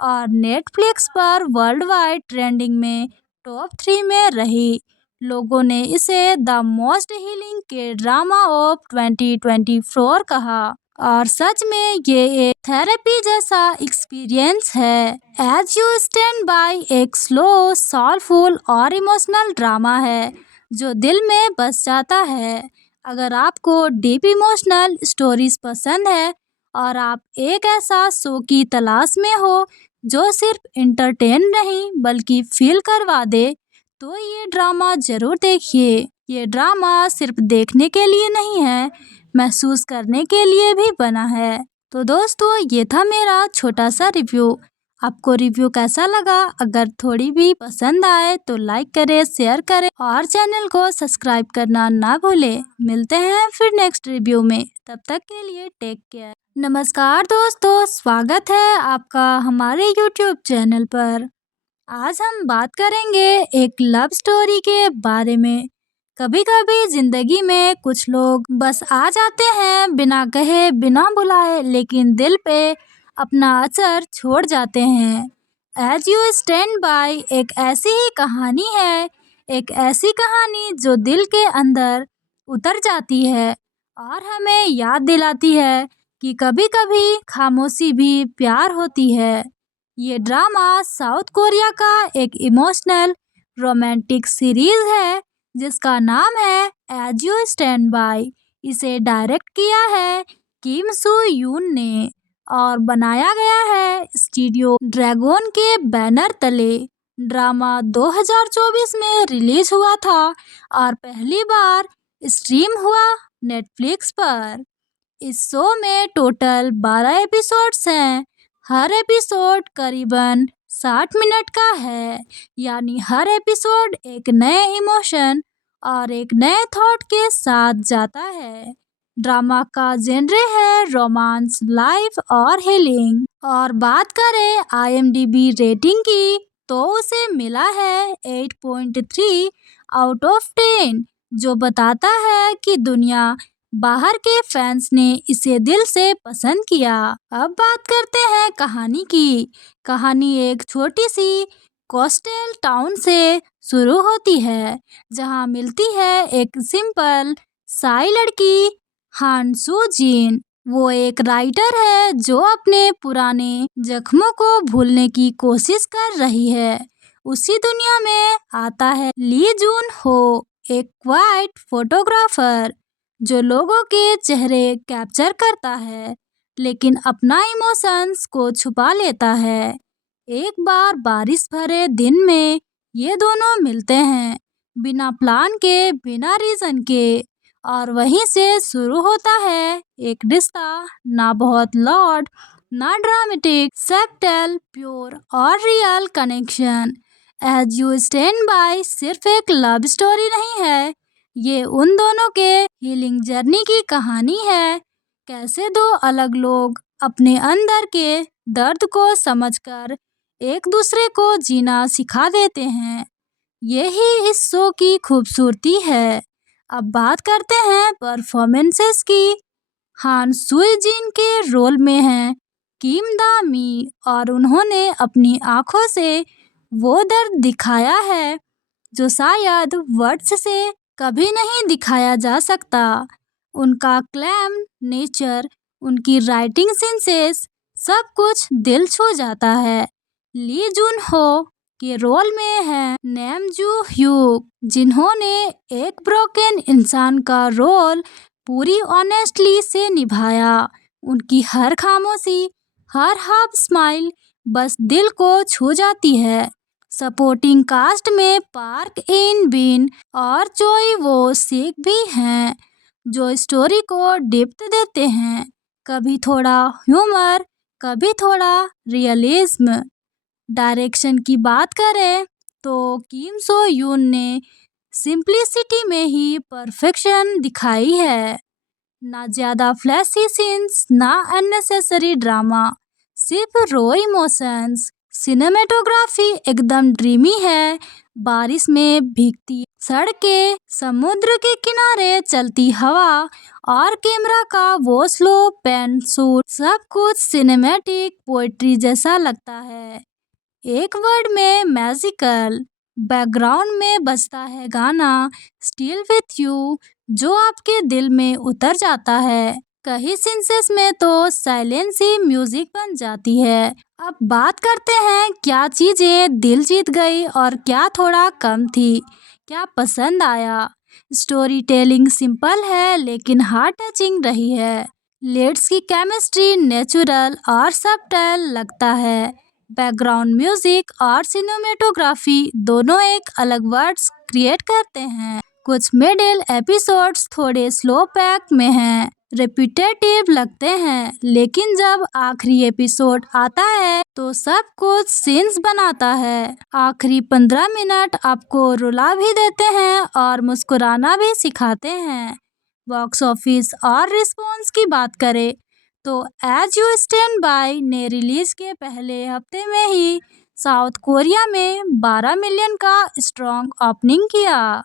और नेटफ्लिक्स पर वर्ल्ड वाइड ट्रेंडिंग में टॉप 3 में रही। लोगों ने इसे द मोस्ट हीलिंग के ड्रामा ऑफ 2024 कहा और सच में ये एक थेरेपी जैसा एक्सपीरियंस है। एज यू स्टैंड बाय एक स्लो, सोलफुल और इमोशनल ड्रामा है जो दिल में बस जाता है। अगर आपको डीप इमोशनल स्टोरीज पसंद है और आप एक ऐसा शो की तलाश में हो जो सिर्फ इंटरटेन नहीं बल्कि फील करवा दे, तो ये ड्रामा ज़रूर देखिए। ये ड्रामा सिर्फ देखने के लिए नहीं है, महसूस करने के लिए भी बना है। तो दोस्तों, ये था मेरा छोटा-सा रिव्यू। आपको रिव्यू कैसा लगा? अगर थोड़ी भी पसंद आए तो लाइक करें, शेयर करें और चैनल को सब्सक्राइब करना ना भूलें। मिलते हैं फिर नेक्स्ट रिव्यू में। तब तक के लिए टेक केयर। नमस्कार दोस्तों, स्वागत है आपका हमारे यूट्यूब चैनल पर। आज हम बात करेंगे एक लव स्टोरी के बारे में। कभी-कभी जिंदगी में कुछ लोग बस आ जाते हैं बिना कहे, बिना बुलाए, लेकिन दिल पे अपना असर छोड़ जाते हैं। एज यू स्टैंड बाय एक ऐसी ही कहानी है, एक ऐसी कहानी जो दिल के अंदर उतर जाती है और हमें याद दिलाती है कि कभी-कभी खामोशी भी प्यार होती है। ये ड्रामा साउथ कोरिया का एक इमोशनल रोमांटिक सीरीज है जिसका नाम है एज यू स्टैंड बाय। इसे डायरेक्ट किया है किम सू यून ने और बनाया गया है स्टूडियो ड्रैगन के बैनर तले। ड्रामा 2024 में रिलीज हुआ था और पहली बार स्ट्रीम हुआ नेटफ्लिक्स पर। इस शो में टोटल 12 एपिसोड्स हैं। हर एपिसोड करीबन 60 मिनट का है, यानी हर एपिसोड एक नए इमोशन और एक नए थॉट के साथ जाता है। ड्रामा का जेनरे है रोमांस, लाइफ और हीलिंग। और बात करें IMDb रेटिंग की तो उसे मिला है 8.3 आउट ऑफ 10, जो बताता है कि दुनिया बाहर के फैंस ने इसे दिल से पसंद किया। अब बात करते हैं कहानी की। कहानी एक छोटी सी कोस्टल टाउन से शुरू होती है, जहां मिलती है एक सिंपल साई लड़की, हान सू जिन। वो एक राइटर है जो अपने पुराने जख्मों को भूलने की कोशिश कर रही है। उसी दुनिया में आता है ली जून हो, एक क्वाइट फोटोग्राफर जो लोगों के चेहरे कैप्चर करता है लेकिन अपना इमोशंस को छुपा लेता है। एक बार बारिश भरे दिन में ये दोनों मिलते हैं, बिना प्लान के, बिना रीजन के, और वहीं से शुरू होता है एक रिश्ता। ना बहुत लॉर्ड, ना ड्रामेटिक, सब्टल, प्योर और real connection. As you stand by सिर्फ एक लव स्टोरी नहीं है, ये उन दोनों के हीलिंग जर्नी की कहानी है। कैसे दो अलग लोग अपने अंदर के दर्द को समझकर एक दूसरे को जीना सिखा देते हैं। यही इस शो की खूबसूरती है। अब बात करते हैं परफॉर्मेंसेस की। हान सुई जिन के रोल में हैं किम दा मी और उन्होंने अपनी आंखों से वो दर्द दिखाया है जो शायद वर्ड्स से कभी नहीं दिखाया जा सकता। उनका क्लैम नेचर, उनकी राइटिंग सेंसेस, सब कुछ दिल छू जाता है। ली जुन हो के रोल में है नैम जू ह्यूक, जिन्होंने एक ब्रोकन इंसान का रोल पूरी ऑनेस्टली से निभाया। उनकी हर खामोशी, हर हाफ स्माइल बस दिल को छू जाती है। सपोर्टिंग कास्ट में पार्क इन बिन और चोई वो सिक भी हैं, जो स्टोरी को डेप्थ देते हैं। कभी थोड़ा ह्यूमर, कभी थोड़ा रियलिज्म। डायरेक्शन की बात करें तो किम सो यून ने सिंप्लिसिटी में ही परफेक्शन दिखाई है। ना ज़्यादा फ्लैशी सीन्स, ना अननेसेसरी ड्रामा, सिर्फ रो इमोशंस। सिनेमेटोग्राफी एकदम ड्रीमी है। बारिश में भीगती सड़कें, समुद्र के किनारे चलती हवा और कैमरा का वो स्लो पैन शूट, सब कुछ सिनेमैटिक पोएट्री जैसा लगता है। एक वर्ड में मैजिकल। बैकग्राउंड में बजता है गाना स्टिल विथ यू, जो आपके दिल में उतर जाता है। कई सीन्स में तो साइलेंस ही म्यूजिक बन जाती है। अब बात करते हैं क्या चीजें दिल जीत गई और क्या थोड़ा कम थी। क्या पसंद आया? स्टोरी टेलिंग सिंपल है लेकिन हार्ट टचिंग रही है। लीड्स की केमिस्ट्री नेचुरल और सबटल लगता है। बैकग्राउंड म्यूजिक और सिनेमेटोग्राफी दोनों एक अलग वर्ड्स क्रिएट करते हैं। कुछ मिडिल एपिसोड्स थोड़े स्लो पैक में हैं, रिपीटेटिव लगते हैं, लेकिन जब आखिरी एपिसोड आता है तो सब कुछ सीन्स बनाता है। आखिरी 15 मिनट आपको रुला भी देते हैं और मुस्कुराना भी सिखाते हैं। बॉक्स ऑफिस और रिस्पॉन्स की बात करें तो एज यू स्टैंड बाय ने रिलीज के पहले हफ्ते में ही साउथ कोरिया में 12 मिलियन का स्ट्रॉन्ग ओपनिंग किया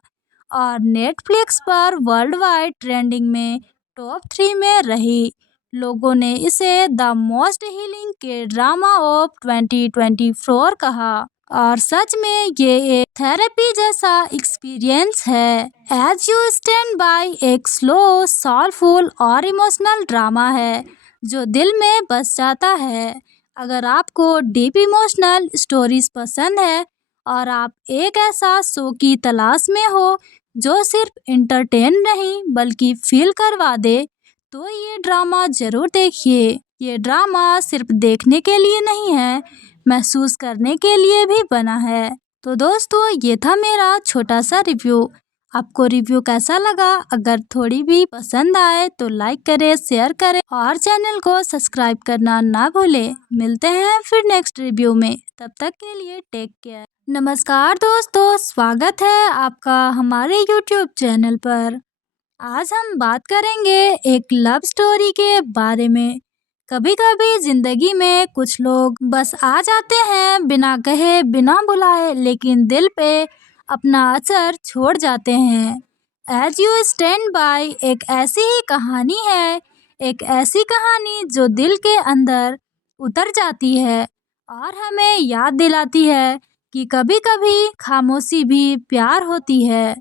और नेटफ्लिक्स पर वर्ल्ड वाइड ट्रेंडिंग में टॉप 3 में रही। लोगों ने इसे द मोस्ट हीलिंग के ड्रामा ऑफ 2024 कहा और सच में ये एक थेरेपी जैसा एक्सपीरियंस है। एज यू स्टैंड बाय एक स्लो, सोलफुल और इमोशनल ड्रामा है जो दिल में बस जाता है। अगर आपको डीप इमोशनल स्टोरीज पसंद है और आप एक ऐसा शो की तलाश में हो जो सिर्फ एंटरटेन नहीं बल्कि फील करवा दे, तो ये ड्रामा जरूर देखिए। ये ड्रामा सिर्फ देखने के लिए नहीं है, महसूस करने के लिए भी बना है। तो दोस्तों, ये था मेरा छोटा सा रिव्यू। आपको रिव्यू कैसा लगा? अगर थोड़ी भी पसंद आए तो लाइक करें, शेयर करें और चैनल को सब्सक्राइब करना ना भूलें। मिलते हैं फिर नेक्स्ट रिव्यू में, तब तक के लिए टेक केयर। नमस्कार दोस्तों, स्वागत है आपका हमारे YouTube चैनल पर। आज हम बात करेंगे एक लव स्टोरी के बारे में। कभी कभी जिंदगी में कुछ लोग बस आ जाते हैं बिना कहे बिना बुलाए, लेकिन दिल पे अपना असर छोड़ जाते हैं। एज यू स्टैंड बाय एक ऐसी ही कहानी है, एक ऐसी कहानी जो दिल के अंदर उतर जाती है और हमें याद दिलाती है कि कभी कभी खामोशी भी प्यार होती है।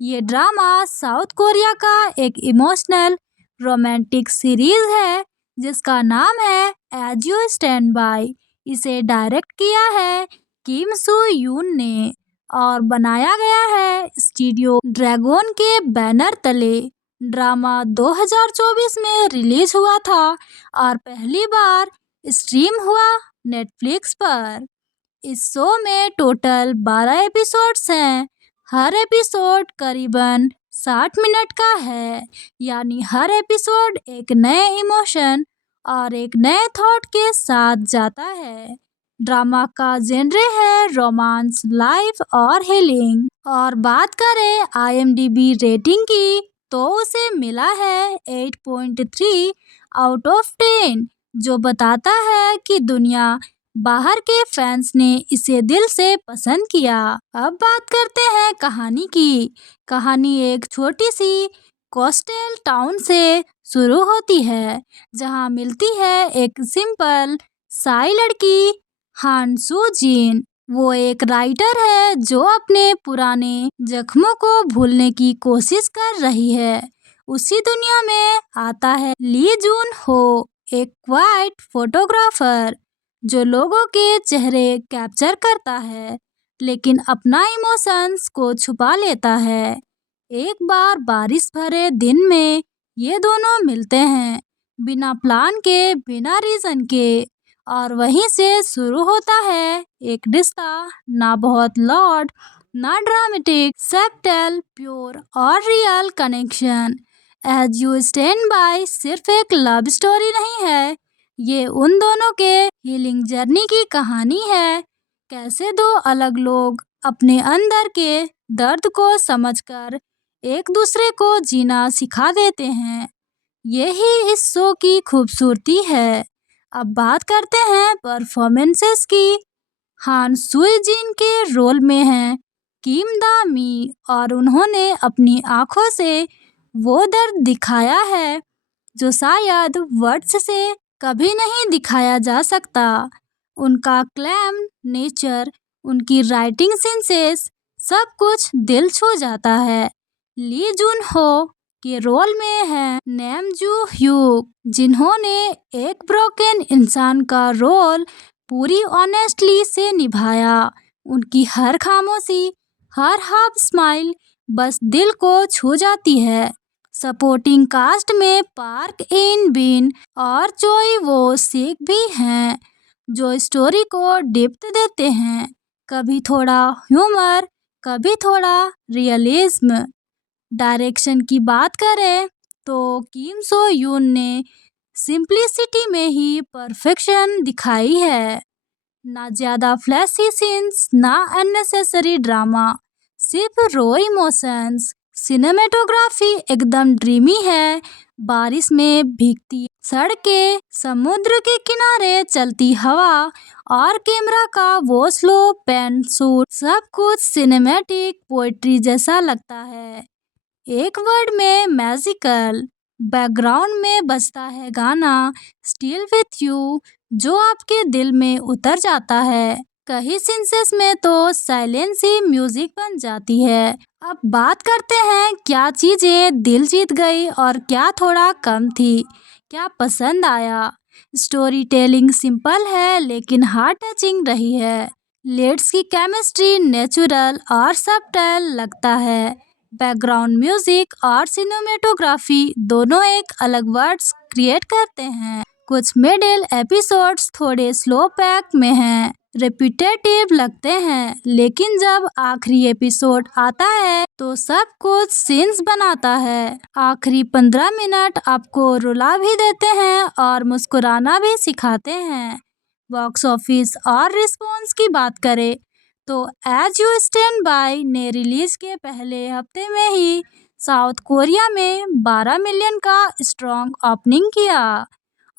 ये ड्रामा साउथ कोरिया का एक इमोशनल रोमांटिक सीरीज है जिसका नाम है एज यू स्टैंड बाय। इसे डायरेक्ट किया है किम सू यून ने और बनाया गया है स्टूडियो ड्रैगन के बैनर तले। ड्रामा 2024 में रिलीज हुआ था और पहली बार स्ट्रीम हुआ नेटफ्लिक्स पर। इस शो में टोटल 12 एपिसोड्स हैं। हर एपिसोड करीबन 60 मिनट का है, यानी हर एपिसोड एक नए इमोशन और एक नए थॉट के साथ जाता है। ड्रामा का जेनरे है रोमांस, लाइफ और हीलिंग। और बात करें IMDb रेटिंग की तो उसे मिला है 8.3 आउट ऑफ 10, जो बताता है कि दुनिया बाहर के फैंस ने इसे दिल से पसंद किया। अब बात करते हैं कहानी की। कहानी एक छोटी सी कोस्टल टाउन से शुरू होती है जहां मिलती है एक सिंपल साई लड़की हान सू जिन। वो एक राइटर है जो अपने पुराने जख्मों को भूलने की कोशिश कर रही है। उसी दुनिया में आता है ली जून हो, एक क्वाइट फोटोग्राफर जो लोगों के चेहरे कैप्चर करता है लेकिन अपना इमोशंस को छुपा लेता है। एक बार बारिश भरे दिन में ये दोनों मिलते हैं, बिना प्लान के, बिना रीजन के, और वहीं से शुरू होता है एक रिश्ता, ना बहुत लॉर्ड, ना ड्रामेटिक, सबटल, प्योर और real connection. As you stand by सिर्फ एक लव स्टोरी नहीं है, ये उन दोनों के हीलिंग जर्नी की कहानी है। कैसे दो अलग लोग अपने अंदर के दर्द को समझकर एक दूसरे को जीना सिखा देते हैं। यही इस शो की खूबसूरती है। अब बात करते हैं परफॉर्मेंसेस की। हान सुई जिन के रोल में हैं किम दा मी और उन्होंने अपनी आंखों से वो दर्द दिखाया है जो शायद वर्ड्स से कभी नहीं दिखाया जा सकता। उनका क्लैम नेचर, उनकी राइटिंग सेंसेस, सब कुछ दिल छू जाता है। ली जून हो के रोल में है नेम जू ह्यूक, जिन्होंने एक ब्रोकन इंसान का रोल पूरी ऑनेस्टली से निभाया। उनकी हर खामोशी हर हाफ स्माइल बस दिल को छू जाती है। सपोर्टिंग कास्ट में पार्क इन बिन और चोई वो सिख भी हैं जो स्टोरी को डेप्थ देते हैं। कभी थोड़ा ह्यूमर, कभी थोड़ा रियलिज्म। डायरेक्शन की बात करें तो किम सो यून ने सिंप्लिसिटी में ही परफेक्शन दिखाई है। ना ज्यादा फ्लैशी सीन्स, ना अननेसेसरी ड्रामा, सिर्फ रॉ इमोशंस। सिनेमेटोग्राफी एकदम ड्रीमी है। बारिश में भीगती सड़कें, समुद्र के किनारे चलती हवा और कैमरा का वो स्लो पैन शूट, सब कुछ सिनेमैटिक पोएट्री जैसा लगता है। एक वर्ड में मैजिकल। बैकग्राउंड में बजता है गाना स्टिल विथ यू, जो आपके दिल में उतर जाता है। कई सीन्स में तो साइलेंस ही म्यूजिक बन जाती है। अब बात करते हैं क्या चीजें दिल जीत गई और क्या थोड़ा कम थी, क्या पसंद आया। स्टोरी टेलिंग सिंपल है लेकिन हार्ट टचिंग रही है। लीड्स की केमिस्ट्री नेचुरल और सबटल लगता है। बैकग्राउंड म्यूजिक और सिनेमेटोग्राफी दोनों एक अलग वर्ड्स क्रिएट करते हैं। कुछ मिडिल एपिसोड्स थोड़े स्लो पैक में हैं, रिपीटेटिव लगते हैं, लेकिन जब आखिरी एपिसोड आता है तो सब कुछ सीन्स बनाता है। आखिरी 15 मिनट आपको रुला भी देते हैं और मुस्कुराना भी सिखाते हैं। बॉक्स ऑफिस और रिस्पॉन्स की बात करें तो एज यू स्टैंड बाय ने रिलीज के पहले हफ्ते में ही साउथ कोरिया में 12 मिलियन का स्ट्रॉन्ग ओपनिंग किया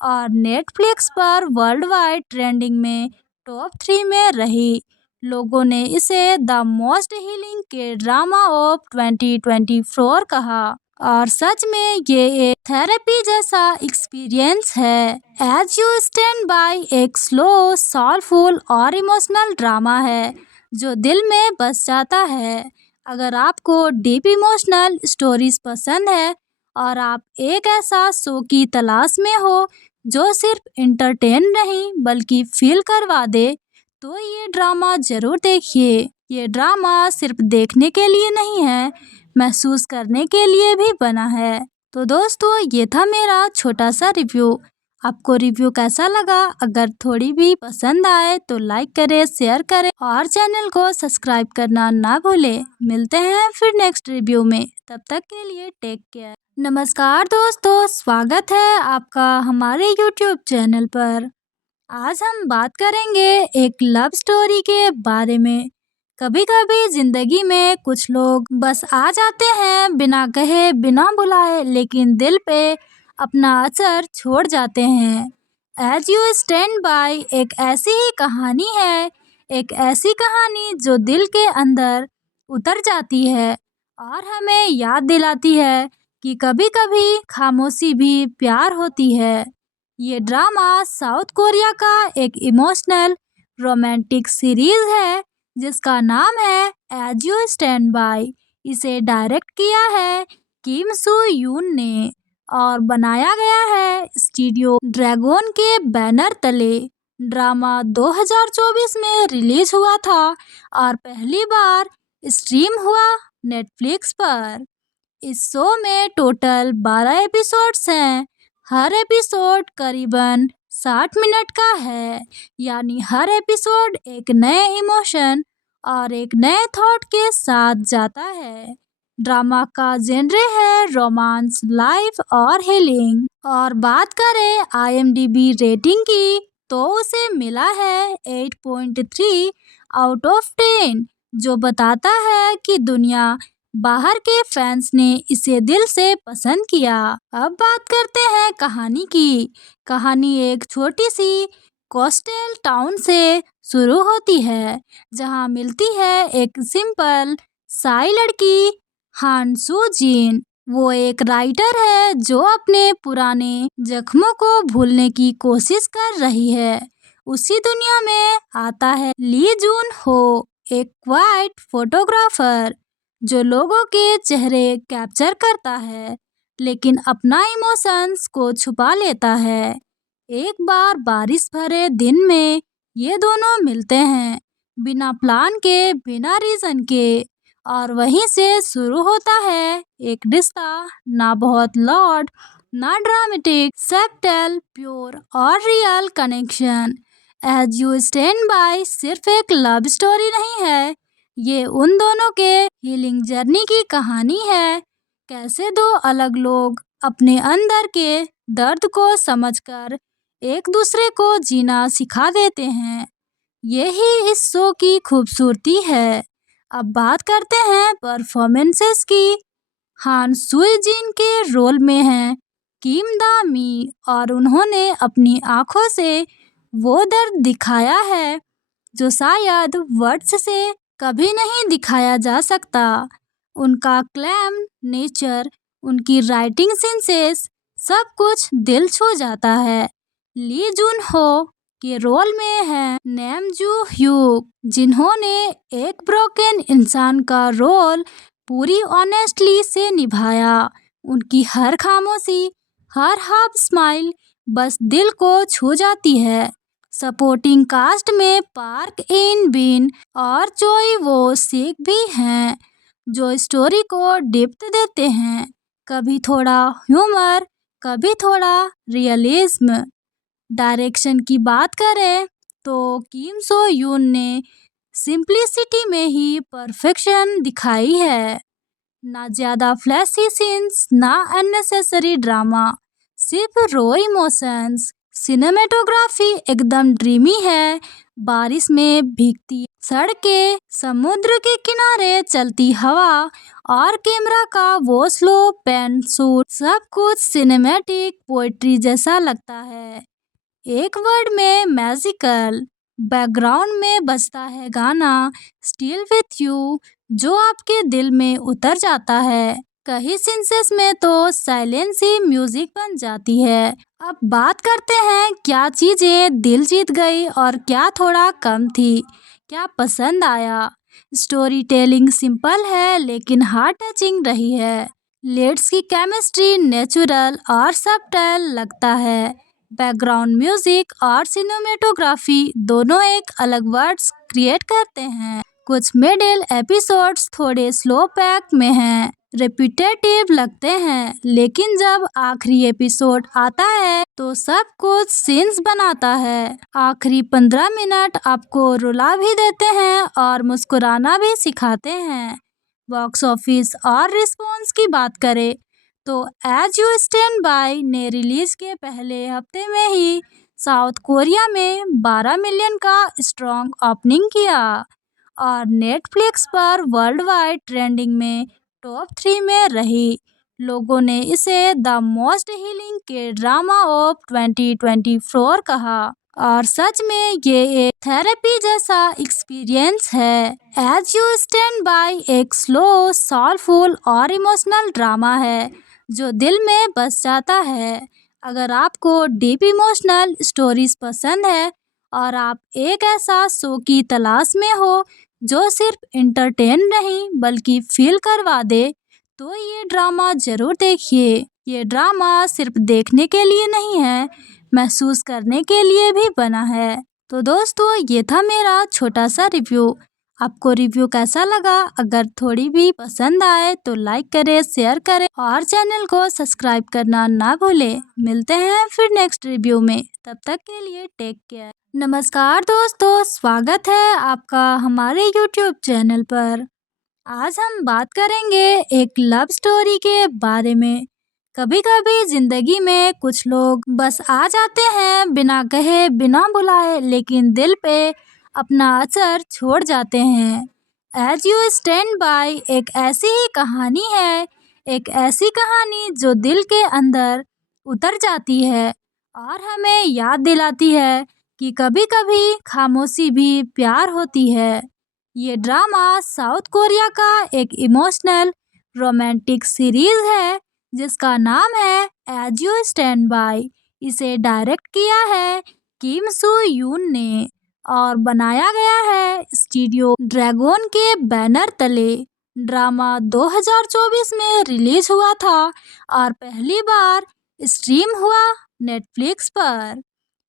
और नेटफ्लिक्स पर वर्ल्ड वाइड ट्रेंडिंग में टॉप 3 में रही। लोगों ने इसे द मोस्ट हीलिंग के ड्रामा ऑफ 2024 कहा और सच में ये एक थेरेपी जैसा एक्सपीरियंस है। एज यू स्टैंड बाय एक स्लो, सोलफुल और इमोशनल ड्रामा है जो दिल में बस जाता है। अगर आपको डीप इमोशनल स्टोरीज पसंद है और आप एक ऐसा शो की तलाश में हो जो सिर्फ इंटरटेन नहीं बल्कि फील करवा दे, तो ये ड्रामा जरूर देखिए। ये ड्रामा सिर्फ देखने के लिए नहीं है, महसूस करने के लिए भी बना है। तो दोस्तों, ये था मेरा छोटा सा रिव्यू। आपको रिव्यू कैसा लगा? अगर थोड़ी भी पसंद आए तो लाइक करें, शेयर करें और चैनल को सब्सक्राइब करना ना भूलें। मिलते हैं फिर नेक्स्ट रिव्यू में, तब तक के लिए टेक केयर। नमस्कार दोस्तों, स्वागत है आपका हमारे यूट्यूब चैनल पर। आज हम बात करेंगे एक लव स्टोरी के बारे में। कभी कभी जिंदगी में कुछ लोग बस आ जाते हैं बिना कहे बिना बुलाए, लेकिन दिल पे अपना असर छोड़ जाते हैं। एज यू स्टैंड बाय एक ऐसी ही कहानी है, एक ऐसी कहानी जो दिल के अंदर उतर जाती है और हमें याद दिलाती है कि कभी कभी खामोशी भी प्यार होती है। ये ड्रामा साउथ कोरिया का एक इमोशनल रोमांटिक सीरीज है जिसका नाम है एज यू स्टैंड बाय। इसे डायरेक्ट किया है किम सू यून ने और बनाया गया है स्टूडियो ड्रैगन के बैनर तले। ड्रामा 2024 में रिलीज हुआ था और पहली बार स्ट्रीम हुआ नेटफ्लिक्स पर। इस शो में टोटल 12 एपिसोड्स हैं। हर एपिसोड करीबन 60 मिनट का है, यानी हर एपिसोड एक नए इमोशन और एक नए थॉट के साथ जाता है। ड्रामा का जेनरे है रोमांस, लाइफ और हीलिंग। और बात करें IMDb रेटिंग की तो उसे मिला है 8.3 आउट ऑफ 10, जो बताता है कि दुनिया बाहर के फैंस ने इसे दिल से पसंद किया। अब बात करते हैं कहानी की। कहानी एक छोटी सी कोस्टल टाउन से शुरू होती है जहां मिलती है एक सिंपल साई लड़की हान सू जिन। वो एक राइटर है जो अपने पुराने जख्मों को भूलने की कोशिश कर रही है। उसी दुनिया में आता है ली जून हो, एक क्वाइट फोटोग्राफर जो लोगों के चेहरे कैप्चर करता है लेकिन अपना इमोशंस को छुपा लेता है। एक बार बारिश भरे दिन में ये दोनों मिलते हैं, बिना प्लान के, बिना रीजन के। और वहीं से शुरू होता है एक रिश्ता, ना बहुत लॉर्ड, ना ड्रामेटिक, सब्टल, प्योर और real connection. As you stand by सिर्फ एक लव स्टोरी नहीं है, ये उन दोनों के हीलिंग जर्नी की कहानी है। कैसे दो अलग लोग अपने अंदर के दर्द को समझकर एक दूसरे को जीना सिखा देते हैं। यही इस शो की खूबसूरती है। अब बात करते हैं परफॉर्मेंसेस की। हान सुई जिन के रोल में हैं किम दा मी, और उन्होंने अपनी आंखों से वो दर्द दिखाया है जो शायद वर्ड्स से कभी नहीं दिखाया जा सकता। उनका क्लैम नेचर, उनकी राइटिंग सेंसेस, सब कुछ दिल छू जाता है। ली जुन हो के रोल में है नैम जू ह्यूक, जिन्होंने एक ब्रोकन इंसान का रोल पूरी ऑनेस्टली से निभाया। उनकी हर खामोशी, हर हाफ स्माइल बस दिल को छू जाती है। सपोर्टिंग कास्ट में पार्क इन बिन और चोई वो सिक भी हैं, जो स्टोरी को डेप्थ देते हैं। कभी थोड़ा ह्यूमर, कभी थोड़ा रियलिज्म। डायरेक्शन की बात करें तो किम सो यून ने सिंप्लिसिटी में ही परफेक्शन दिखाई है। ना ज्यादा फ्लैशी सीन्स, ना अननेसेसरी ड्रामा, सिर्फ रो इमोशंस। सिनेमेटोग्राफी एकदम ड्रीमी है। बारिश में भीगती सड़कें, समुद्र के किनारे चलती हवा और कैमरा का वो स्लो पैन शूट, सब कुछ सिनेमैटिक पोएट्री जैसा लगता है। एक वर्ड में मैजिकल। बैकग्राउंड में बजता है गाना स्टिल विथ यू, जो आपके दिल में उतर जाता है। कई सीन्स में तो साइलेंस ही म्यूजिक बन जाती है। अब बात करते हैं क्या चीजें दिल जीत गई और क्या थोड़ा कम थी, क्या पसंद आया। स्टोरी टेलिंग सिंपल है लेकिन हार्ट टचिंग रही है। लीड्स की केमिस्ट्री नेचुरल और सबटल लगता है। बैकग्राउंड म्यूजिक और सिनेमेटोग्राफी दोनों एक अलग वर्ड्स क्रिएट करते हैं। कुछ मिडिल एपिसोड्स थोड़े स्लो पैक में हैं, रिपीटेटिव लगते हैं, लेकिन जब आखिरी एपिसोड आता है तो सब कुछ सीन्स बनाता है। आखिरी 15 मिनट आपको रुला भी देते हैं और मुस्कुराना भी सिखाते हैं। बॉक्स ऑफिस और रिस्पॉन्स की बात करें तो एज यू स्टैंड बाय ने रिलीज के पहले हफ्ते में ही साउथ कोरिया में 12 मिलियन का स्ट्रॉन्ग ओपनिंग किया और नेटफ्लिक्स पर वर्ल्ड वाइड ट्रेंडिंग में टॉप 3 में रही। लोगों ने इसे द मोस्ट हीलिंग के ड्रामा ऑफ 2024 कहा और सच में ये एक थेरेपी जैसा एक्सपीरियंस है। एज यू स्टैंड बाय एक स्लो, सोलफुल और इमोशनल ड्रामा है जो दिल में बस जाता है। अगर आपको डीप इमोशनल स्टोरीज पसंद है और आप एक ऐसा शो की तलाश में हो जो सिर्फ इंटरटेन नहीं बल्कि फील करवा दे, तो ये ड्रामा जरूर देखिए। ये ड्रामा सिर्फ देखने के लिए नहीं है, महसूस करने के लिए भी बना है। तो दोस्तों, ये था मेरा छोटा सा रिव्यू। आपको रिव्यू कैसा लगा? अगर थोड़ी भी पसंद आए तो लाइक करें, शेयर करें और चैनल को सब्सक्राइब करना ना भूलें। मिलते हैं फिर नेक्स्ट रिव्यू में, तब तक के लिए टेक केयर। नमस्कार दोस्तों, स्वागत है आपका हमारे YouTube चैनल पर। आज हम बात करेंगे एक लव स्टोरी के बारे में। कभी कभी जिंदगी में कुछ लोग बस आ जाते हैं बिना कहे, बिना बुलाए, लेकिन दिल पे अपना असर छोड़ जाते हैं। एज यू स्टैंड बाय एक ऐसी ही कहानी है, एक ऐसी कहानी जो दिल के अंदर उतर जाती है और हमें याद दिलाती है कि कभी कभी खामोशी भी प्यार होती है। ये ड्रामा साउथ कोरिया का एक इमोशनल रोमांटिक सीरीज है जिसका नाम है एज यू स्टैंड बाय। इसे डायरेक्ट किया है किम सू यून ने और बनाया गया है स्टूडियो ड्रैगन के बैनर तले। ड्रामा 2024 में रिलीज हुआ था और पहली बार स्ट्रीम हुआ नेटफ्लिक्स पर।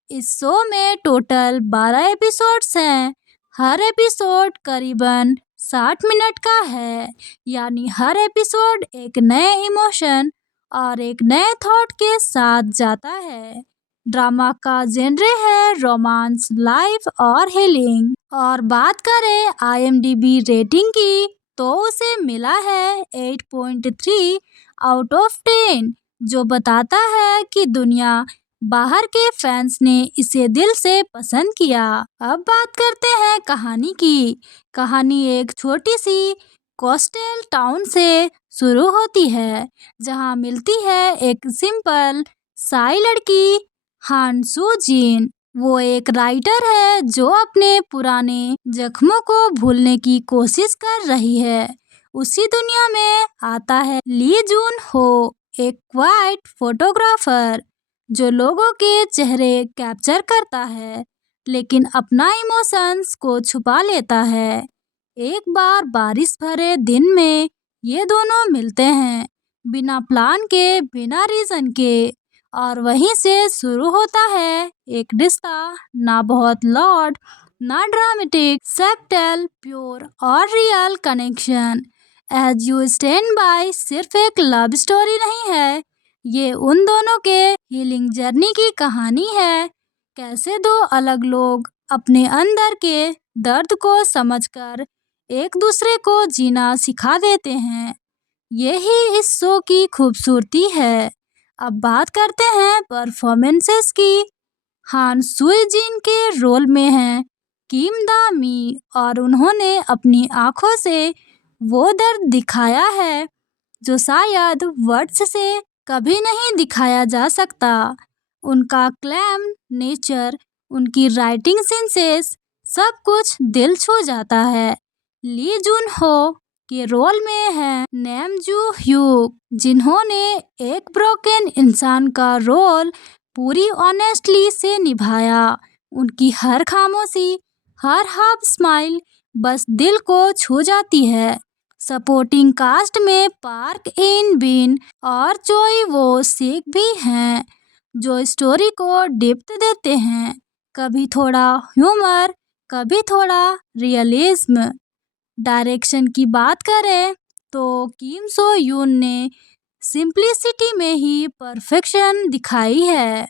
इस शो में टोटल 12 एपिसोड्स हैं। हर एपिसोड करीबन 60 मिनट का है, यानी हर एपिसोड एक नए इमोशन और एक नए थॉट के साथ जाता है। ड्रामा का जेनरे है रोमांस, लाइफ और हीलिंग। और बात करें IMDb रेटिंग की, तो उसे मिला है 8.3 आउट ऑफ 10, जो बताता है कि दुनिया बाहर के फैंस ने इसे दिल से पसंद किया। अब बात करते हैं कहानी की। कहानी एक छोटी सी कोस्टल टाउन से शुरू होती है, जहां मिलती है एक सिंपल साई लड़की, हान सू जिन। वो एक राइटर है जो अपने पुराने जख्मों को भूलने की कोशिश कर रही है। उसी दुनिया में आता है ली जून हो, एक क्वाइट फोटोग्राफर जो लोगों के चेहरे कैप्चर करता है, लेकिन अपना इमोशंस को छुपा लेता है। एक बार बारिश भरे दिन में ये दोनों मिलते हैं, बिना प्लान के, बिना रीजन के, और वहीं से शुरू होता है एक रिश्ता, ना बहुत लॉर्ड, ना ड्रामेटिक, सब्टल, प्योर और real connection. As you stand by सिर्फ एक लव स्टोरी नहीं है, ये उन दोनों के हीलिंग जर्नी की कहानी है। कैसे दो अलग लोग अपने अंदर के दर्द को समझकर एक दूसरे को जीना सिखा देते हैं। यही इस शो की खूबसूरती है। अब बात करते हैं परफॉर्मेंसेस की। हान सुई जिन के रोल में हैं किम दा मी, और उन्होंने अपनी आंखों से वो दर्द दिखाया है जो शायद वर्ड्स से कभी नहीं दिखाया जा सकता। उनका क्लैम नेचर, उनकी राइटिंग सेंसेस, सब कुछ दिल छू जाता है। ली जून हो के रोल में है नेम जू ह्यूक, जिन्होंने एक ब्रोकन इंसान का रोल पूरी ऑनेस्टली से निभाया। उनकी हर खामोशी, हर हाफ स्माइल बस दिल को छू जाती है। सपोर्टिंग कास्ट में पार्क इन बिन और चोई वो सिक भी हैं, जो स्टोरी को डेप्थ देते हैं। कभी थोड़ा ह्यूमर, कभी थोड़ा रियलिज्म। डायरेक्शन की बात करें तो किम सो यून ने सिंप्लिसिटी में ही परफेक्शन दिखाई है।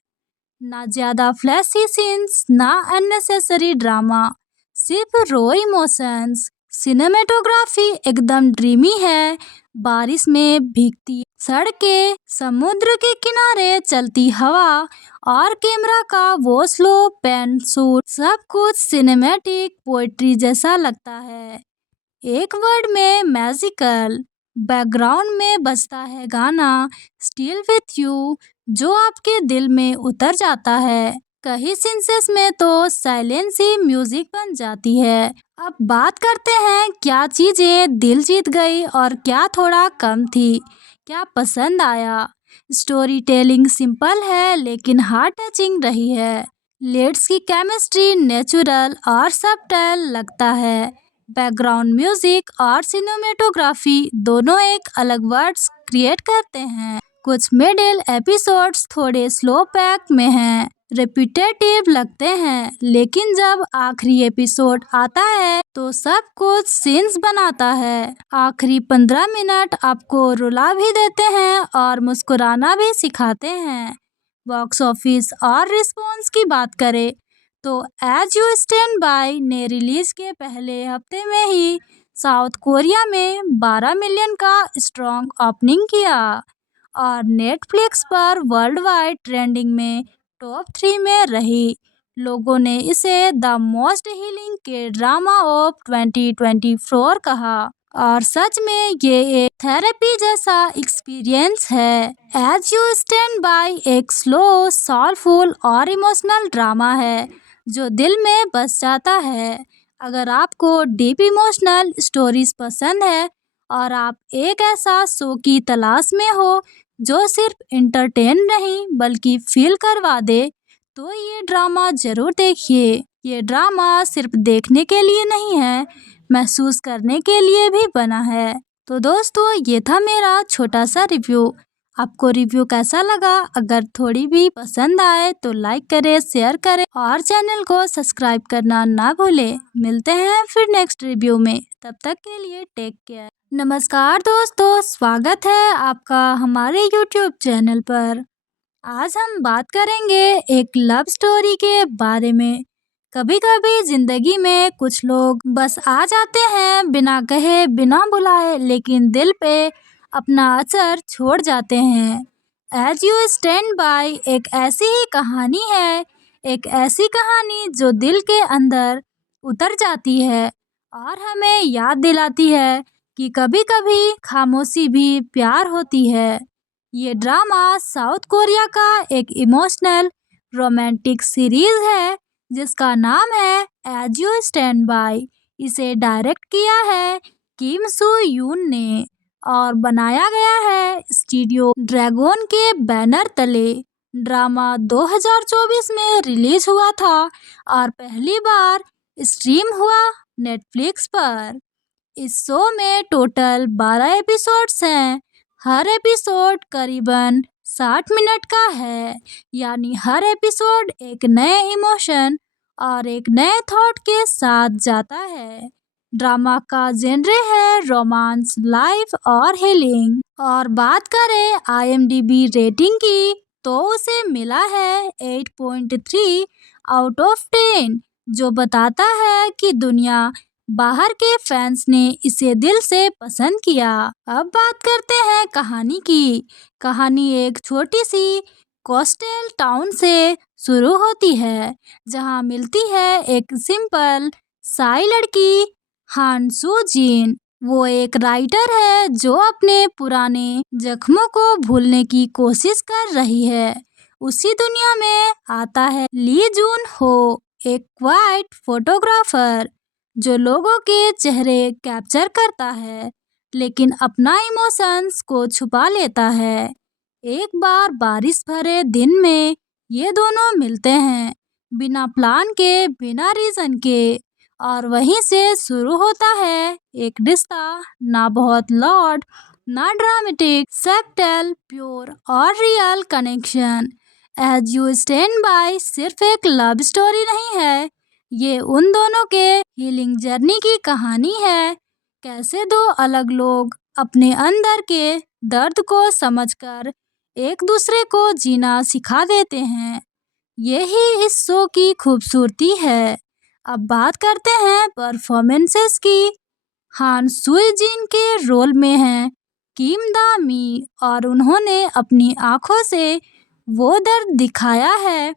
ना ज्यादा फ्लैशी सीन्स, ना अननेसेसरी ड्रामा, सिर्फ रो इमोशंस। सिनेमेटोग्राफी एकदम ड्रीमी है। बारिश में भीगती सड़कें, समुद्र के किनारे चलती हवा, और कैमरा का वो स्लो पैन शूट, सब कुछ सिनेमैटिक पोएट्री जैसा लगता है। एक वर्ड में मैजिकल। बैकग्राउंड में बजता है गाना स्टिल विथ यू, जो आपके दिल में उतर जाता है। कई सीन्स में तो साइलेंस ही म्यूजिक बन जाती है। अब बात करते हैं क्या चीजें दिल जीत गई और क्या थोड़ा कम थी, क्या पसंद आया। स्टोरी टेलिंग सिंपल है लेकिन हार्ट टचिंग रही है। लीड्स की केमिस्ट्री नेचुरल और सबटल लगता है। बैकग्राउंड म्यूजिक और सिनेमेटोग्राफी दोनों एक अलग वर्ड्स क्रिएट करते हैं। कुछ मिडिल एपिसोड्स थोड़े स्लो पैक में हैं, रिपीटेटिव लगते हैं, लेकिन जब आखिरी एपिसोड आता है तो सब कुछ सीन्स बनाता है। आखिरी 15 मिनट आपको रुला भी देते हैं और मुस्कुराना भी सिखाते हैं। बॉक्स ऑफिस और रिस्पॉन्स की बात करें तो एज यू स्टैंड बाय ने रिलीज के पहले हफ्ते में ही साउथ कोरिया में 12 मिलियन का स्ट्रॉन्ग ओपनिंग किया, और नेटफ्लिक्स पर वर्ल्ड वाइड ट्रेंडिंग में टॉप 3 में रही। लोगों ने इसे द मोस्ट हीलिंग के ड्रामा ऑफ 2024 कहा, और सच में ये एक थेरेपी जैसा एक्सपीरियंस है। एज यू स्टैंड बाय एक स्लो, सोलफुल और इमोशनल ड्रामा है जो दिल में बस जाता है। अगर आपको डीप इमोशनल स्टोरीज पसंद है और आप एक ऐसा शो की तलाश में हो जो सिर्फ इंटरटेन नहीं बल्कि फील करवा दे, तो ये ड्रामा जरूर देखिए। ये ड्रामा सिर्फ देखने के लिए नहीं है, महसूस करने के लिए भी बना है। तो दोस्तों, ये था मेरा छोटा सा रिव्यू। आपको रिव्यू कैसा लगा? अगर थोड़ी भी पसंद आए तो लाइक करें, शेयर करें और चैनल को सब्सक्राइब करना ना भूलें। मिलते हैं फिर नेक्स्ट रिव्यू में, तब तक के लिए टेक केयर। नमस्कार दोस्तों, स्वागत है आपका हमारे यूट्यूब चैनल पर। आज हम बात करेंगे एक लव स्टोरी के बारे में। कभी कभी जिंदगी में कुछ लोग बस आ जाते हैं बिना कहे बिना बुलाए, लेकिन दिल पे अपना असर छोड़ जाते हैं। एज यू स्टैंड बाय एक ऐसी ही कहानी है, एक ऐसी कहानी जो दिल के अंदर उतर जाती है और हमें याद दिलाती है कि कभी कभी खामोशी भी प्यार होती है। ये ड्रामा साउथ कोरिया का एक इमोशनल रोमांटिक सीरीज है जिसका नाम है एज यू स्टैंड बाय। इसे डायरेक्ट किया है किम सू यून ने और बनाया गया है स्टूडियो ड्रैगन के बैनर तले। ड्रामा 2024 में रिलीज हुआ था और पहली बार स्ट्रीम हुआ नेटफ्लिक्स पर। इस शो में टोटल 12 एपिसोड्स हैं। हर एपिसोड करीबन 60 मिनट का है, यानी हर एपिसोड एक नए इमोशन और एक नए थॉट के साथ जाता है। ड्रामा का जेनरे है रोमांस, लाइफ और हीलिंग। और बात करें IMDb रेटिंग की तो उसे मिला है 8.3 आउट ऑफ 10, जो बताता है कि दुनिया बाहर के फैंस ने इसे दिल से पसंद किया। अब बात करते हैं कहानी की। कहानी एक छोटी सी कोस्टल टाउन से शुरू होती है, जहां मिलती है एक सिंपल साई लड़की हान सू जिन। वो एक राइटर है जो अपने पुराने जख्मों को भूलने की कोशिश कर रही है। उसी दुनिया में आता है ली जून हो, एक क्वाइट फोटोग्राफर जो लोगों के चेहरे कैप्चर करता है लेकिन अपना इमोशंस को छुपा लेता है। एक बार बारिश भरे दिन में ये दोनों मिलते हैं, बिना प्लान के, बिना रीजन के, और वहीं से शुरू होता है एक रिश्ता, ना बहुत लॉर्ड ना ड्रामेटिक, सब्टल, प्योर और real connection. As you stand by सिर्फ एक लव स्टोरी नहीं है, ये उन दोनों के हीलिंग जर्नी की कहानी है। कैसे दो अलग लोग अपने अंदर के दर्द को समझकर एक दूसरे को जीना सिखा देते हैं। यही इस शो की खूबसूरती है। अब बात करते हैं परफॉर्मेंसेस की। हान सुई जिन के रोल में हैं किम दा मी और उन्होंने अपनी आंखों से वो दर्द दिखाया है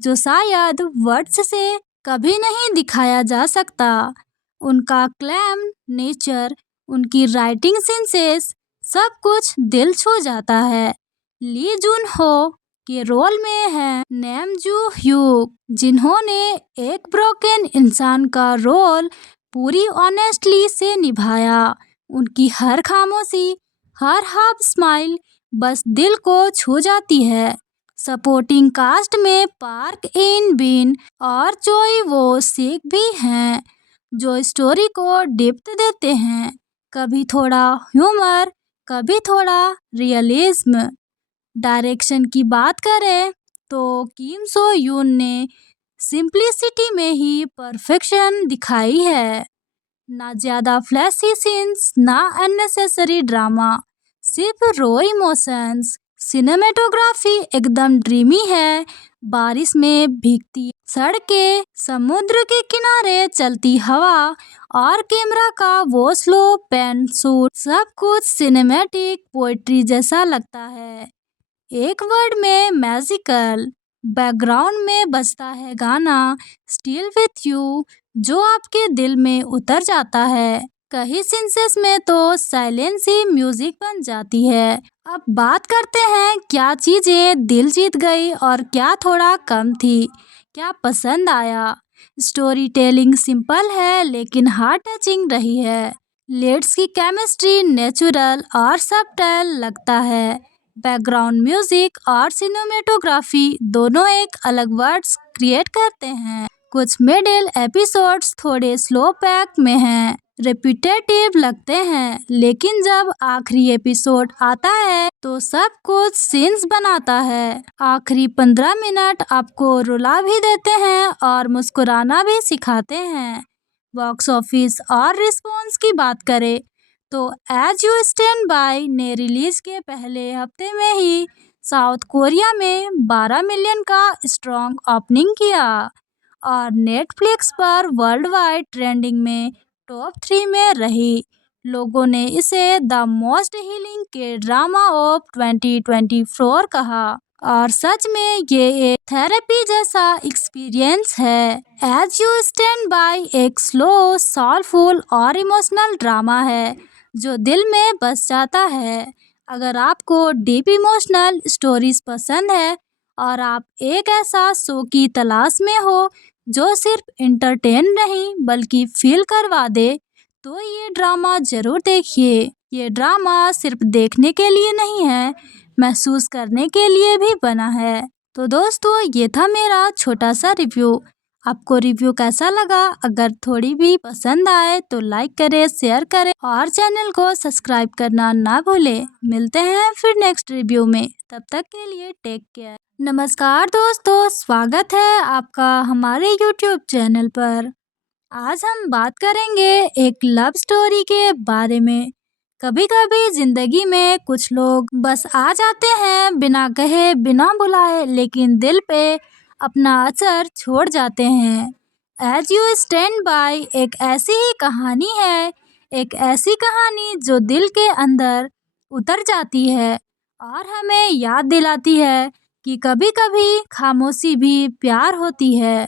जो शायद वर्ड्स से कभी नहीं दिखाया जा सकता। उनका क्लैम नेचर, उनकी राइटिंग सेंसेस, सब कुछ दिल छू जाता है। ली जून हो के रोल में है नेम जू ह्यूक, जिन्होंने एक ब्रोकन इंसान का रोल पूरी ऑनेस्टली से निभाया। उनकी हर खामोशी, हर हाफ स्माइल बस दिल को छू जाती है। सपोर्टिंग कास्ट में पार्क इन बिन और चोई वो सिक भी हैं, जो स्टोरी को डेप्थ देते हैं। कभी थोड़ा ह्यूमर, कभी थोड़ा रियलिज्म। डायरेक्शन की बात करें तो किम सो यून ने सिंप्लिसिटी में ही परफेक्शन दिखाई है। ना ज़्यादा फ्लैशी सीन्स, ना अननेसेसरी ड्रामा, सिर्फ रॉ इमोशंस। सिनेमेटोग्राफी एकदम ड्रीमी है। बारिश में भीगती सड़कें, समुद्र के किनारे चलती हवा और कैमरा का वो स्लो पैन शूट, सब कुछ सिनेमैटिक पोएट्री जैसा लगता है। एक वर्ड में मैजिकल। बैकग्राउंड में बजता है गाना स्टिल विथ यू, जो आपके दिल में उतर जाता है। कई सीन्स में तो साइलेंस ही म्यूजिक बन जाती है। अब बात करते हैं क्या चीजें दिल जीत गई और क्या थोड़ा कम थी, क्या पसंद आया। स्टोरी टेलिंग सिंपल है लेकिन हार्ट टचिंग रही है। लीड्स की केमिस्ट्री नेचुरल और सबटल लगता है। बैकग्राउंड म्यूजिक और सिनेमेटोग्राफी दोनों एक अलग वर्ड्स क्रिएट करते हैं। कुछ मिडिल एपिसोड्स थोड़े स्लो पैक में हैं, रिपीटेटिव लगते हैं, लेकिन जब आखिरी एपिसोड आता है तो सब कुछ सीन्स बनाता है। आखिरी 15 मिनट आपको रुला भी देते हैं और मुस्कुराना भी सिखाते हैं। बॉक्स ऑफिस और रिस्पॉन्स की बात करें तो एज यू स्टैंड बाय ने रिलीज के पहले हफ्ते में ही साउथ कोरिया में 12 मिलियन का स्ट्रॉन्ग ओपनिंग किया और नेटफ्लिक्स पर वर्ल्ड वाइड ट्रेंडिंग में टॉप 3 में रही। लोगों ने इसे द मोस्ट हीलिंग के ड्रामा ऑफ 2024 कहा और सच में ये एक थेरेपी जैसा एक्सपीरियंस है। एज यू स्टैंड बाय एक स्लो, सोलफुल और इमोशनल ड्रामा है जो दिल में बस जाता है। अगर आपको डीप इमोशनल स्टोरीज पसंद है और आप एक ऐसा शो की तलाश में हो जो सिर्फ एंटरटेन नहीं बल्कि फील करवा दे, तो ये ड्रामा जरूर देखिए। ये ड्रामा सिर्फ देखने के लिए नहीं है, महसूस करने के लिए भी बना है। तो दोस्तों, ये था मेरा छोटा सा रिव्यू। आपको रिव्यू कैसा लगा? अगर थोड़ी भी पसंद आए तो लाइक करें, शेयर करें और चैनल को सब्सक्राइब करना ना भूलें। मिलते हैं फिर नेक्स्ट रिव्यू में, तब तक के लिए टेक केयर। नमस्कार दोस्तों, स्वागत है आपका हमारे YouTube चैनल पर। आज हम बात करेंगे एक लव स्टोरी के बारे में। कभी कभी जिंदगी में कुछ लोग बस आ जाते हैं बिना कहे बिना बुलाए, लेकिन दिल पे अपना असर छोड़ जाते हैं। एज यू स्टैंड बाय एक ऐसी ही कहानी है, एक ऐसी कहानी जो दिल के अंदर उतर जाती है और हमें याद दिलाती है कि कभी कभी खामोशी भी प्यार होती है।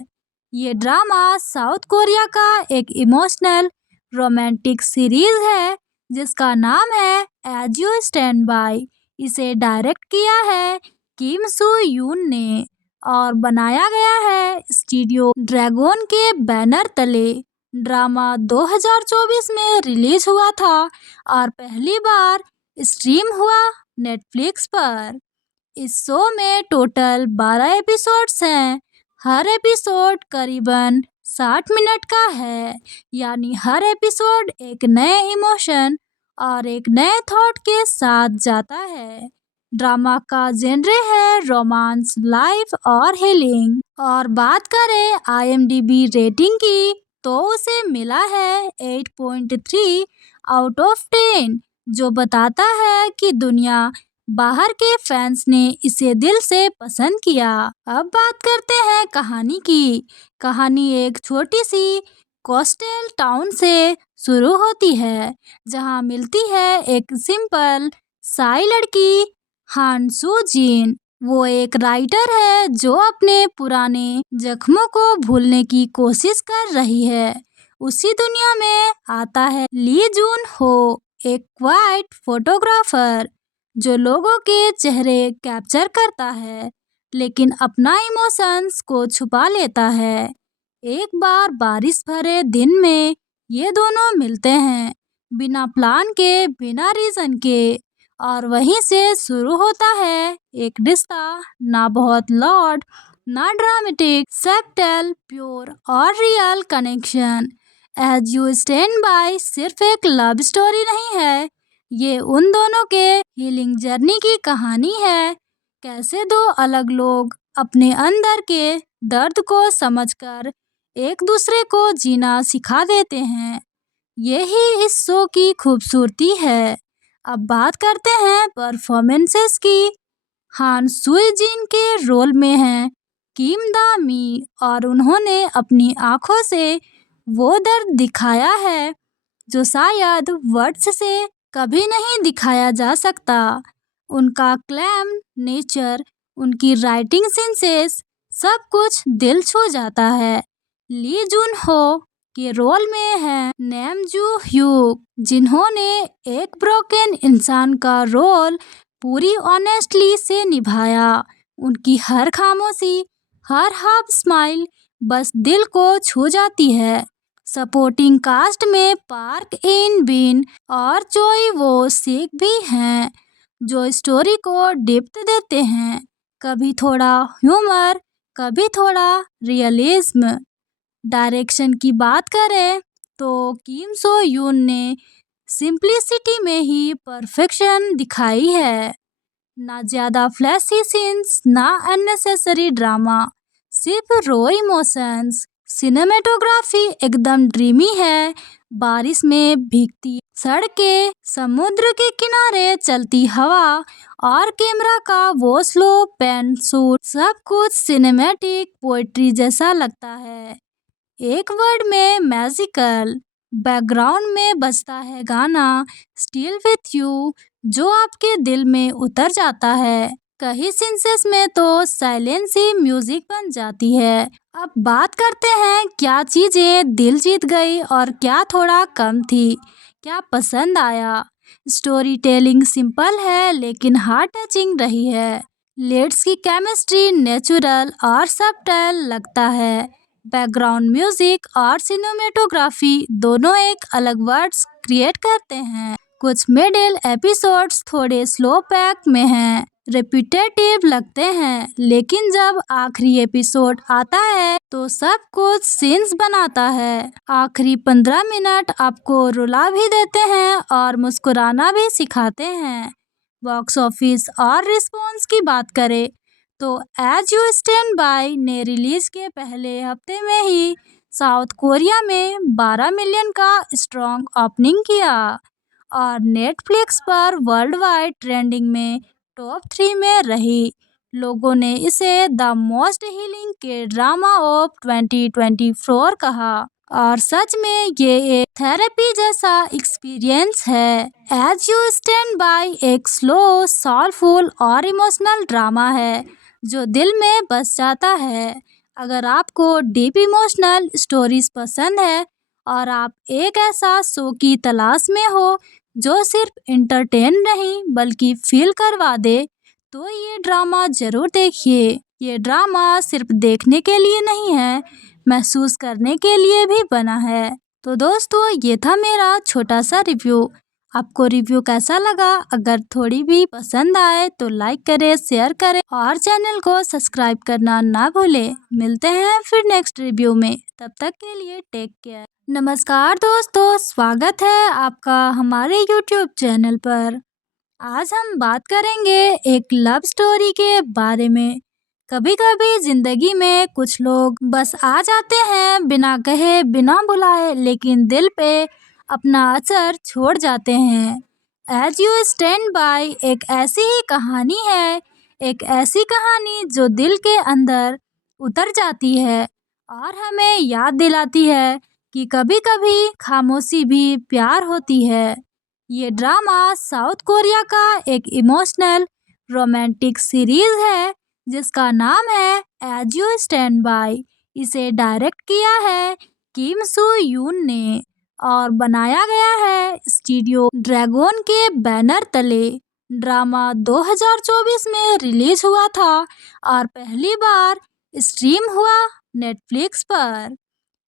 ये ड्रामा साउथ कोरिया का एक इमोशनल रोमांटिक सीरीज है जिसका नाम है एज यू स्टैंड बाय। इसे डायरेक्ट किया है किम सू यून ने और बनाया गया है स्टूडियो ड्रैगन के बैनर तले। ड्रामा 2024 में रिलीज हुआ था और पहली बार स्ट्रीम हुआ नेटफ्लिक्स पर। इस शो में टोटल 12 एपिसोड्स हैं। हर एपिसोड करीबन 60 मिनट का है, यानी हर एपिसोड एक नए इमोशन और एक नए थॉट के साथ जाता है। ड्रामा का जेनरे है रोमांस, लाइफ और हीलिंग। और बात करें IMDb रेटिंग की तो उसे मिला है 8.3 आउट ऑफ 10, जो बताता है कि दुनिया बाहर के फैंस ने इसे दिल से पसंद किया। अब बात करते हैं कहानी की। कहानी एक छोटी सी कोस्टल टाउन से शुरू होती है जहां मिलती है एक सिंपल साई लड़की, हान सू जिन। वो एक राइटर है जो अपने पुराने जख्मों को भूलने की कोशिश कर रही है। उसी दुनिया में आता है ली जून हो, एक क्वाइट फोटोग्राफर जो लोगों के चेहरे कैप्चर करता है लेकिन अपना इमोशंस को छुपा लेता है। एक बार बारिश भरे दिन में ये दोनों मिलते हैं, बिना प्लान के, बिना रीजन के, और वहीं से शुरू होता है एक रिश्ता, ना बहुत लाउड ना ड्रामेटिक, सब्टल, प्योर और real connection. As you stand by सिर्फ एक लव स्टोरी नहीं है, ये उन दोनों के हीलिंग जर्नी की कहानी है। कैसे दो अलग लोग अपने अंदर के दर्द को समझकर एक दूसरे को जीना सिखा देते हैं। यही इस शो की खूबसूरती है। अब बात करते हैं परफॉर्मेंसेस की। हान सुई जिन के रोल में हैं किम दा मी और उन्होंने अपनी आंखों से वो दर्द दिखाया है जो शायद वर्ड्स से कभी नहीं दिखाया जा सकता। उनका क्लैम नेचर, उनकी राइटिंग सेंसेस, सब कुछ दिल छू जाता है। ली जून हो के रोल में है नेम जू ह्यूक, जिन्होंने एक ब्रोकन इंसान का रोल पूरी ऑनेस्टली से निभाया। उनकी हर खामोशी, हर हाफ स्माइल बस दिल को छू जाती है। सपोर्टिंग कास्ट में पार्क इन बिन और चोई वो सिक भी हैं जो स्टोरी को डेप्थ देते हैं। कभी थोड़ा ह्यूमर, कभी थोड़ा रियलिज्म। डायरेक्शन की बात करें तो किम सो यून ने सिंप्लिसिटी में ही परफेक्शन दिखाई है। ना ज़्यादा फ्लैशी सीन्स, ना अननेसेसरी ड्रामा, सिर्फ रॉ इमोशंस। सिनेमेटोग्राफी एकदम ड्रीमी है। बारिश में भीगती सड़कें, समुद्र के किनारे चलती हवा और कैमरा का वो स्लो पैन शूट, सब कुछ सिनेमैटिक पोएट्री जैसा लगता है। एक वर्ड में मैजिकल। बैकग्राउंड में बजता है गाना स्टिल विथ यू, जो आपके दिल में उतर जाता है। कई सीन्स में तो साइलेंस ही म्यूजिक बन जाती है। अब बात करते हैं क्या चीजें दिल जीत गई और क्या थोड़ा कम थी, क्या पसंद आया। स्टोरी टेलिंग सिंपल है लेकिन हार्ट टचिंग रही है। लेड्स की केमिस्ट्री नेचुरल और सबटल लगता है। बैकग्राउंड म्यूजिक और सिनेमेटोग्राफी दोनों एक अलग वर्ड्स क्रिएट करते हैं। कुछ मिडिल एपिसोड्स थोड़े स्लो पैक में हैं, रिपीटेटिव लगते हैं, लेकिन जब आखिरी एपिसोड आता है तो सब कुछ सीन्स बनाता है। आखिरी 15 मिनट आपको रुला भी देते हैं और मुस्कुराना भी सिखाते हैं। बॉक्स ऑफिस और रिस्पॉन्स की बात करें तो एज यू स्टैंड बाय ने रिलीज के पहले हफ्ते में ही साउथ कोरिया में 12 मिलियन का स्ट्रॉन्ग ओपनिंग किया और नेटफ्लिक्स पर वर्ल्ड वाइड ट्रेंडिंग में टॉप 3 में रही। लोगों ने इसे द मोस्ट हीलिंग के ड्रामा ऑफ 2024 कहा और सच में ये एक थेरेपी जैसा एक्सपीरियंस है। एज यू स्टैंड बाय एक स्लो, सोलफुल और इमोशनल ड्रामा है जो दिल में बस जाता है। अगर आपको डीप इमोशनल स्टोरीज पसंद है और आप एक ऐसा शो की तलाश में हो जो सिर्फ इंटरटेन नहीं बल्कि फील करवा दे, तो ये ड्रामा जरूर देखिए। ये ड्रामा सिर्फ देखने के लिए नहीं है, महसूस करने के लिए भी बना है। तो दोस्तों, ये था मेरा छोटा सा रिव्यू। आपको रिव्यू कैसा लगा? अगर थोड़ी भी पसंद आए तो लाइक करें, शेयर करें और चैनल को सब्सक्राइब करना ना भूलें। मिलते हैं फिर नेक्स्ट रिव्यू में, तब तक के लिए टेक केयर। नमस्कार दोस्तों, स्वागत है आपका हमारे YouTube चैनल पर। आज हम बात करेंगे एक लव स्टोरी के बारे में। कभी कभी जिंदगी में कुछ लोग बस आ जाते हैं बिना कहे बिना बुलाए, लेकिन दिल पे अपना असर छोड़ जाते हैं। एज यू स्टैंड बाय एक ऐसी ही कहानी है, एक ऐसी कहानी जो दिल के अंदर उतर जाती है और हमें याद दिलाती है कि कभी कभी खामोशी भी प्यार होती है। ये ड्रामा साउथ कोरिया का एक इमोशनल रोमांटिक सीरीज है जिसका नाम है एज यू स्टैंड बाय। इसे डायरेक्ट किया है किम सू यून ने और बनाया गया है स्टूडियो ड्रैगन के बैनर तले। ड्रामा 2024 में रिलीज हुआ था और पहली बार स्ट्रीम हुआ नेटफ्लिक्स पर।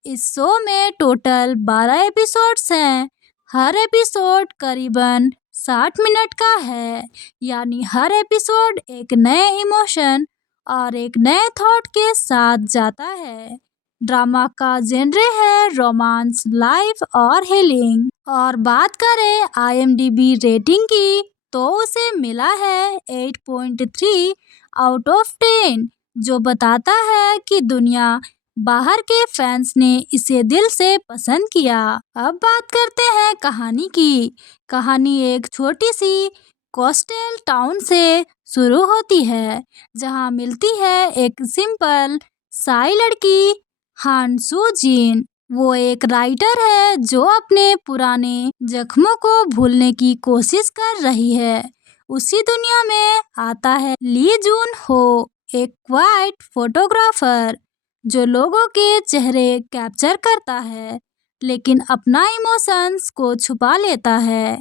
इस शो में टोटल 12 एपिसोड्स हैं। हर एपिसोड करीबन 60 मिनट का है, यानी हर एपिसोड एक नए इमोशन और एक नए थॉट के साथ जाता है। ड्रामा का जेनरे है रोमांस, लाइफ और हीलिंग। और बात करें IMDb रेटिंग की तो उसे मिला है 8.3 आउट ऑफ 10, जो बताता है कि दुनिया बाहर के फैंस ने इसे दिल से पसंद किया। अब बात करते हैं कहानी की। कहानी एक छोटी सी कोस्टल टाउन से शुरू होती है जहां मिलती है एक सिंपल साई लड़की, हान सू जिन। वो एक राइटर है जो अपने पुराने जख्मों को भूलने की कोशिश कर रही है। उसी दुनिया में आता है ली जून हो, एक क्वाइट फोटोग्राफर जो लोगों के चेहरे कैप्चर करता है लेकिन अपना इमोशंस को छुपा लेता है।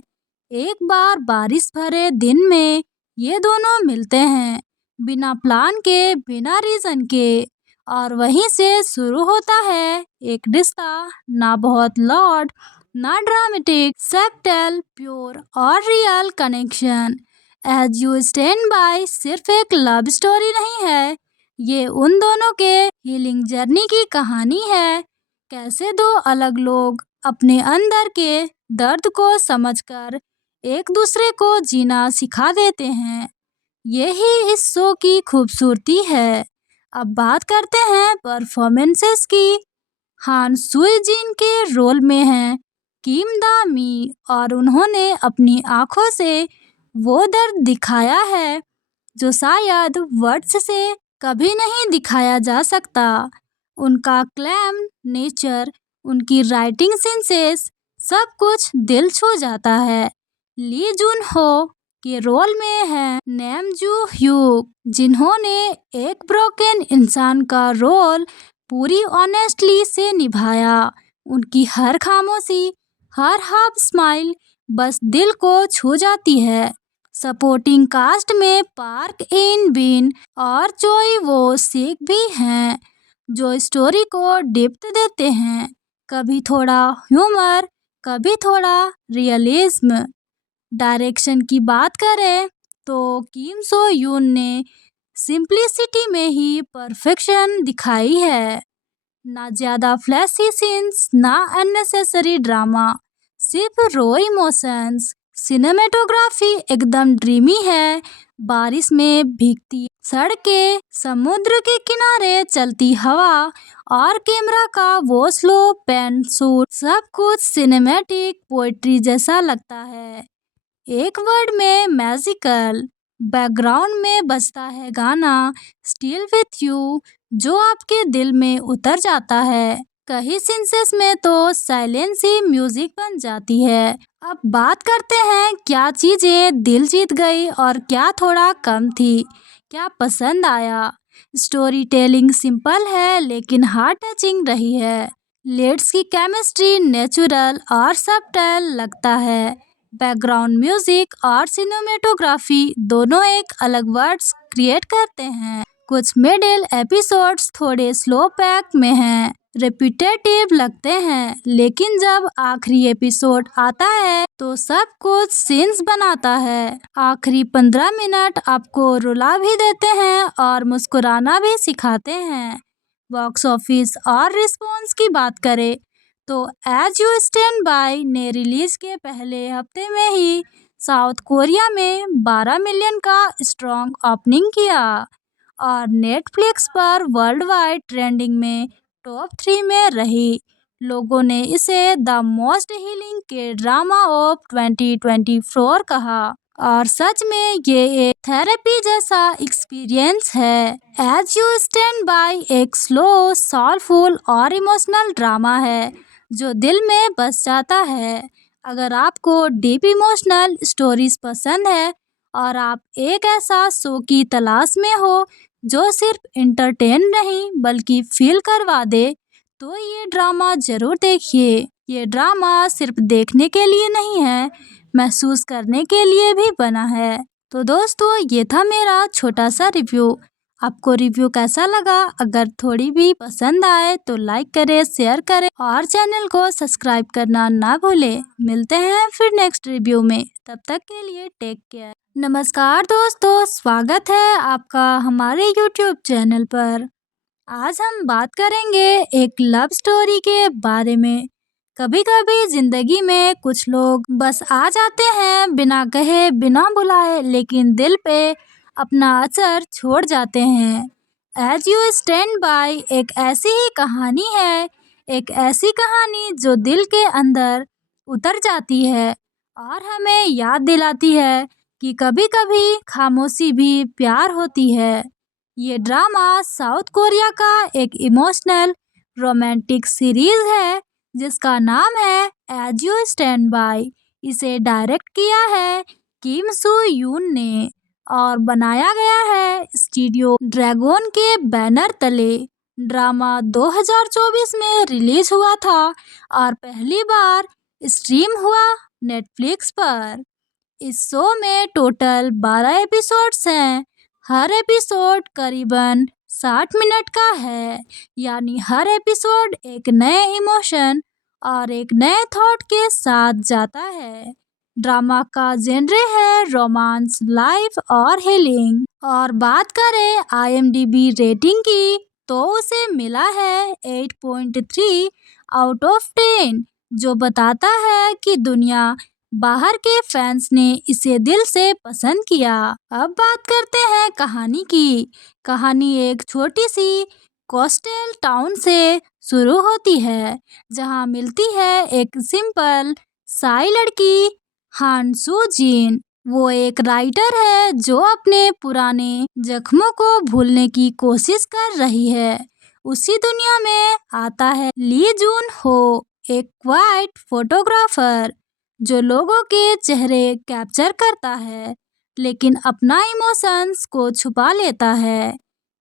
एक बार बारिश भरे दिन में ये दोनों मिलते हैं, बिना प्लान के, बिना रीजन के, और वहीं से शुरू होता है एक रिश्ता। ना बहुत लॉर्ड, ना ड्रामेटिक, सबटल, प्योर और real connection. As you stand by सिर्फ एक लव स्टोरी नहीं है, ये उन दोनों के हीलिंग जर्नी की कहानी है। कैसे दो अलग लोग अपने अंदर के दर्द को समझकर एक दूसरे को जीना सिखा देते हैं। यही इस शो की खूबसूरती है। अब बात करते हैं परफॉर्मेंसेस की। हान सुई जिन के रोल में हैं किम दा मी, और उन्होंने अपनी आंखों से वो दर्द दिखाया है जो शायद वर्ड्स से कभी नहीं दिखाया जा सकता। उनका क्लैम नेचर, उनकी राइटिंग सेंसेस, सब कुछ दिल छू जाता है। ली जुन हो के रोल में है नैम जू ह्यूक, जिन्होंने एक ब्रोकन इंसान का रोल पूरी ऑनेस्टली से निभाया। उनकी हर खामोशी, हर हाफ स्माइल बस दिल को छू जाती है। सपोर्टिंग कास्ट में पार्क इन बिन और चोई वो सिक भी हैं, जो स्टोरी को डेप्थ देते हैं। कभी थोड़ा ह्यूमर, कभी थोड़ा रियलिज्म। डायरेक्शन की बात करें तो किम सो यून ने सिंप्लिसिटी में ही परफेक्शन दिखाई है। ना ज़्यादा फ्लैशी सीन्स, ना अननेसेसरी ड्रामा, सिर्फ रॉ इमोशंस। सिनेमेटोग्राफी एकदम ड्रीमी है। बारिश में भीगती सड़कें, समुद्र के किनारे चलती हवा और कैमरा का वो स्लो पैन शूट, सब कुछ सिनेमैटिक पोएट्री जैसा लगता है। एक वर्ड में मैजिकल। बैकग्राउंड में बजता है गाना स्टिल विथ यू, जो आपके दिल में उतर जाता है। कई सेंसेस में तो साइलेंस ही म्यूजिक बन जाती है। अब बात करते हैं क्या चीजें दिल जीत गई और क्या थोड़ा कम थी, क्या पसंद आया। स्टोरी टेलिंग सिंपल है लेकिन हार्ट टचिंग रही है। लीड्स की केमिस्ट्री नेचुरल और सबटल लगता है। बैकग्राउंड म्यूजिक और सिनेमेटोग्राफी दोनों एक अलग वर्ड्स क्रिएट करते हैं। कुछ मिडिल एपिसोड्स थोड़े स्लो पैक में हैं, रिपीटेटिव लगते हैं, लेकिन जब आखिरी एपिसोड आता है तो सब कुछ सीन्स बनाता है। आखिरी 15 मिनट आपको रुला भी देते हैं और मुस्कुराना भी सिखाते हैं। बॉक्स ऑफिस और रिस्पॉन्स की बात करें तो एज यू स्टैंड बाय ने रिलीज के पहले हफ्ते में ही साउथ कोरिया में 12 मिलियन का स्ट्रॉन्ग ओपनिंग किया और नेटफ्लिक्स पर वर्ल्ड वाइड ट्रेंडिंग में टॉप 3 में रही। लोगों ने इसे द मोस्ट हीलिंग के ड्रामा ऑफ 2024 कहा और सच में ये एक थेरेपी जैसा एक्सपीरियंस है। एज यू स्टैंड बाय एक स्लो, सोलफुल और इमोशनल ड्रामा है जो दिल में बस जाता है। अगर आपको डीप इमोशनल स्टोरीज पसंद है और आप एक ऐसा शो की तलाश में हो जो सिर्फ इंटरटेन नहीं बल्कि फील करवा दे, तो ये ड्रामा जरूर देखिए। ये ड्रामा सिर्फ देखने के लिए नहीं है, महसूस करने के लिए भी बना है। तो दोस्तों, ये था मेरा छोटा सा रिव्यू। आपको रिव्यू कैसा लगा? अगर थोड़ी भी पसंद आए तो लाइक करें, शेयर करें और चैनल को सब्सक्राइब करना ना भूलें। मिलते हैं फिर नेक्स्ट रिव्यू में, तब तक के लिए टेक केयर। नमस्कार दोस्तों, स्वागत है आपका हमारे YouTube चैनल पर। आज हम बात करेंगे एक लव स्टोरी के बारे में। कभी कभी जिंदगी में कुछ लोग बस आ जाते हैं बिना कहे बिना बुलाए, लेकिन दिल पे अपना असर छोड़ जाते हैं। एज यू स्टैंड बाय एक ऐसी ही कहानी है, एक ऐसी कहानी जो दिल के अंदर उतर जाती है और हमें याद दिलाती है कि कभी कभी खामोशी भी प्यार होती है। ये ड्रामा साउथ कोरिया का एक इमोशनल रोमांटिक सीरीज है जिसका नाम है एज यू स्टैंड बाय। इसे डायरेक्ट किया है किम सू यून ने और बनाया गया है स्टूडियो ड्रैगन के बैनर तले। ड्रामा 2024 में रिलीज हुआ था और पहली बार स्ट्रीम हुआ नेटफ्लिक्स पर। इस शो में टोटल 12 एपिसोड्स हैं। हर एपिसोड करीबन 60 मिनट का है, यानी हर एपिसोड एक नए इमोशन और एक नए थॉट के साथ जाता है। ड्रामा का जेनरे है रोमांस, लाइफ और हीलिंग। और बात करें IMDb रेटिंग की तो उसे मिला है 8.3 आउट ऑफ 10, जो बताता है कि दुनिया बाहर के फैंस ने इसे दिल से पसंद किया। अब बात करते हैं कहानी की। कहानी एक छोटी सी कोस्टल टाउन से शुरू होती है, जहां मिलती है एक सिंपल साई लड़की, हान सू जिन। वो एक राइटर है जो अपने पुराने जख्मों को भूलने की कोशिश कर रही है। उसी दुनिया में आता है ली जून हो, एक क्वाइट फोटोग्राफर जो लोगों के चेहरे कैप्चर करता है लेकिन अपना इमोशंस को छुपा लेता है।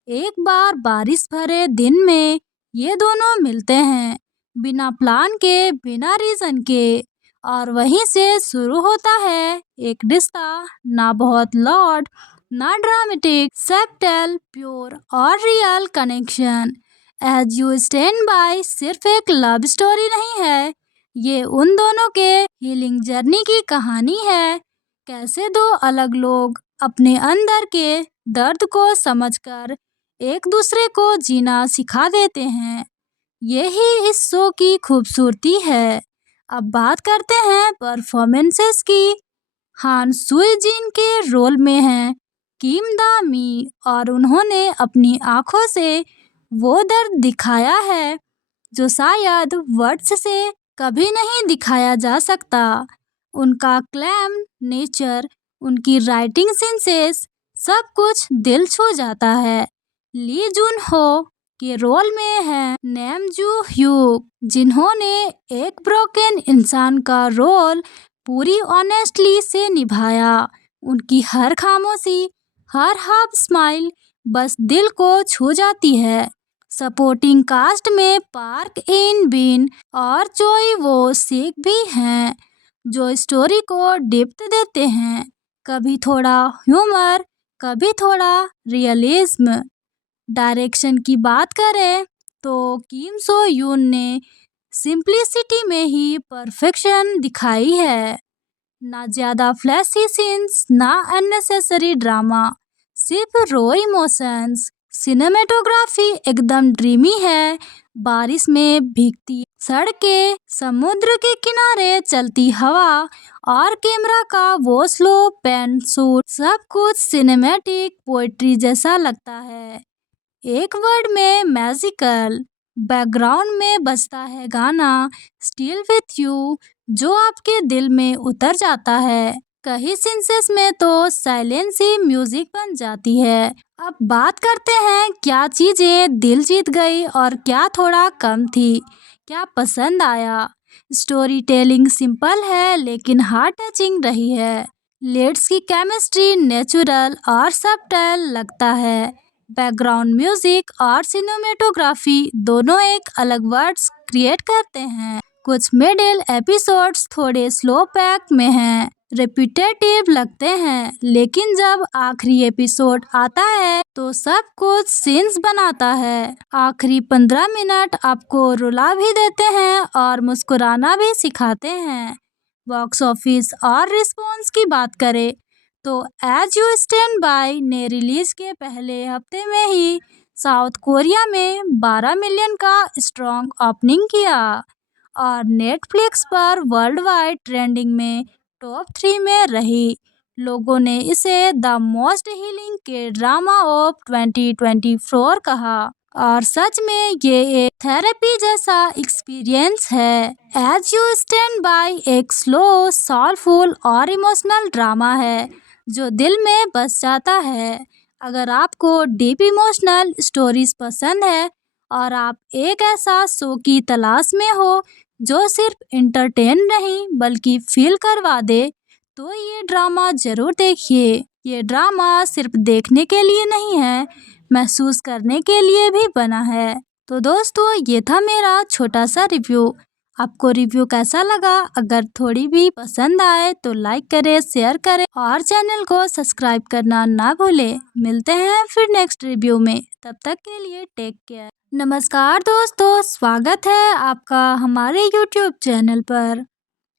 एक बार बारिश भरे दिन में ये दोनों मिलते हैं, बिना प्लान के, बिना रीजन के, और वहीं से शुरू होता है एक रिश्ता, ना बहुत लॉर्ड, ना ड्रामेटिक, सब्टल, प्योर और real connection. As you stand by सिर्फ एक लव स्टोरी नहीं है, ये उन दोनों के हीलिंग जर्नी की कहानी है। कैसे दो अलग लोग अपने अंदर के दर्द को समझकर एक दूसरे को जीना सिखा देते हैं। यही इस शो की खूबसूरती है। अब बात करते हैं परफॉर्मेंसेस की। हान सुई जिन के रोल में हैं किम दा मी, और उन्होंने अपनी आंखों से वो दर्द दिखाया है जो शायद वर्ड्स से कभी नहीं दिखाया जा सकता। उनका क्लैम नेचर, उनकी राइटिंग सेंसेस, सब कुछ दिल छू जाता है। ली जून हो के रोल में है नेम जू ह्यूक, जिन्होंने एक ब्रोकन इंसान का रोल पूरी ऑनेस्टली से निभाया। उनकी हर खामोशी, हर हाफ स्माइल बस दिल को छू जाती है। सपोर्टिंग कास्ट में पार्क इन बिन और चोई वो सिक भी हैं, जो स्टोरी को डेप्थ देते हैं, कभी थोड़ा ह्यूमर, कभी थोड़ा रियलिज्म। डायरेक्शन की बात करें तो किम सो यून ने सिंप्लिसिटी में ही परफेक्शन दिखाई है। ना ज्यादा फ्लैशी सीन्स, ना अननेसेसरी ड्रामा, सिर्फ रॉ इमोशंस। सिनेमेटोग्राफी एकदम ड्रीमी है। बारिश में भीगती सड़कें, समुद्र के किनारे चलती हवा, और कैमरा का वो स्लो पैन शूट, सब कुछ सिनेमैटिक पोएट्री जैसा लगता है। एक वर्ड में मैजिकल। बैकग्राउंड में बजता है गाना स्टिल विथ यू, जो आपके दिल में उतर जाता है। कई सीन्स में तो साइलेंस ही म्यूजिक बन जाती है। अब बात करते हैं क्या चीजें दिल जीत गई और क्या थोड़ा कम थी, क्या पसंद आया। स्टोरी टेलिंग सिंपल है लेकिन हार्ट टचिंग रही है। लीड्स की केमिस्ट्री नेचुरल और सबटल लगता है। बैकग्राउंड म्यूजिक और सिनेमेटोग्राफी दोनों एक अलग वर्ड्स क्रिएट करते हैं। कुछ मिडिल एपिसोड्स थोड़े स्लो पैक में हैं, रिपीटेटिव लगते हैं, लेकिन जब आखिरी एपिसोड आता है तो सब कुछ सीन्स बनाता है। आखिरी 15 मिनट आपको रुला भी देते हैं और मुस्कुराना भी सिखाते हैं। बॉक्स ऑफिस और रिस्पॉन्स की बात करें तो एज यू स्टैंड बाय ने रिलीज के पहले हफ्ते में ही साउथ कोरिया में 12 मिलियन का स्ट्रॉन्ग ओपनिंग किया और नेटफ्लिक्स पर वर्ल्ड वाइड ट्रेंडिंग में टॉप 3 में रही। लोगों ने इसे द मोस्ट हीलिंग के ड्रामा ऑफ 2024 कहा, और सच में ये एक थेरेपी जैसा एक्सपीरियंस है। एज यू स्टैंड बाय एक स्लो, सोलफुल और इमोशनल ड्रामा है जो दिल में बस जाता है। अगर आपको डीप इमोशनल स्टोरीज पसंद है और आप एक ऐसा शो की तलाश में हो जो सिर्फ इंटरटेन नहीं बल्कि फील करवा दे, तो ये ड्रामा जरूर देखिए। ये ड्रामा सिर्फ देखने के लिए नहीं है, महसूस करने के लिए भी बना है। तो दोस्तों, ये था मेरा छोटा सा रिव्यू। आपको रिव्यू कैसा लगा? अगर थोड़ी भी पसंद आए तो लाइक करें, शेयर करें और चैनल को सब्सक्राइब करना ना भूलें। मिलते हैं फिर नेक्स्ट रिव्यू में, तब तक के लिए टेक केयर। नमस्कार दोस्तों, स्वागत है आपका हमारे यूट्यूब चैनल पर।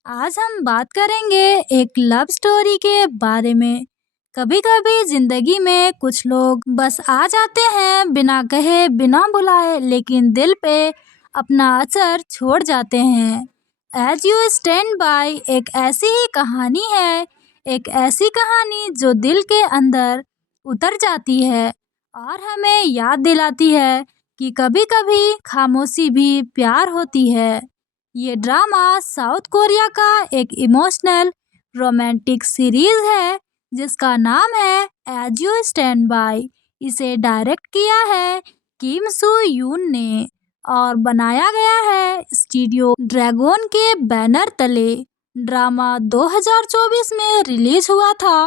आज हम बात करेंगे एक लव स्टोरी के बारे में। कभी कभी जिंदगी में कुछ लोग बस आ जाते हैं, बिना कहे, बिना बुलाए, लेकिन दिल पे अपना असर छोड़ जाते हैं। एज यू स्टैंड बाय एक ऐसी ही कहानी है, एक ऐसी कहानी जो दिल के अंदर उतर जाती है और हमें याद दिलाती है कि कभी-कभी खामोशी भी प्यार होती है। ये ड्रामा साउथ कोरिया का एक इमोशनल रोमांटिक सीरीज है जिसका नाम है एज यू स्टैंड बाय। इसे डायरेक्ट किया है किम सू यून ने और बनाया गया है स्टूडियो ड्रैगन के बैनर तले। ड्रामा 2024 में रिलीज हुआ था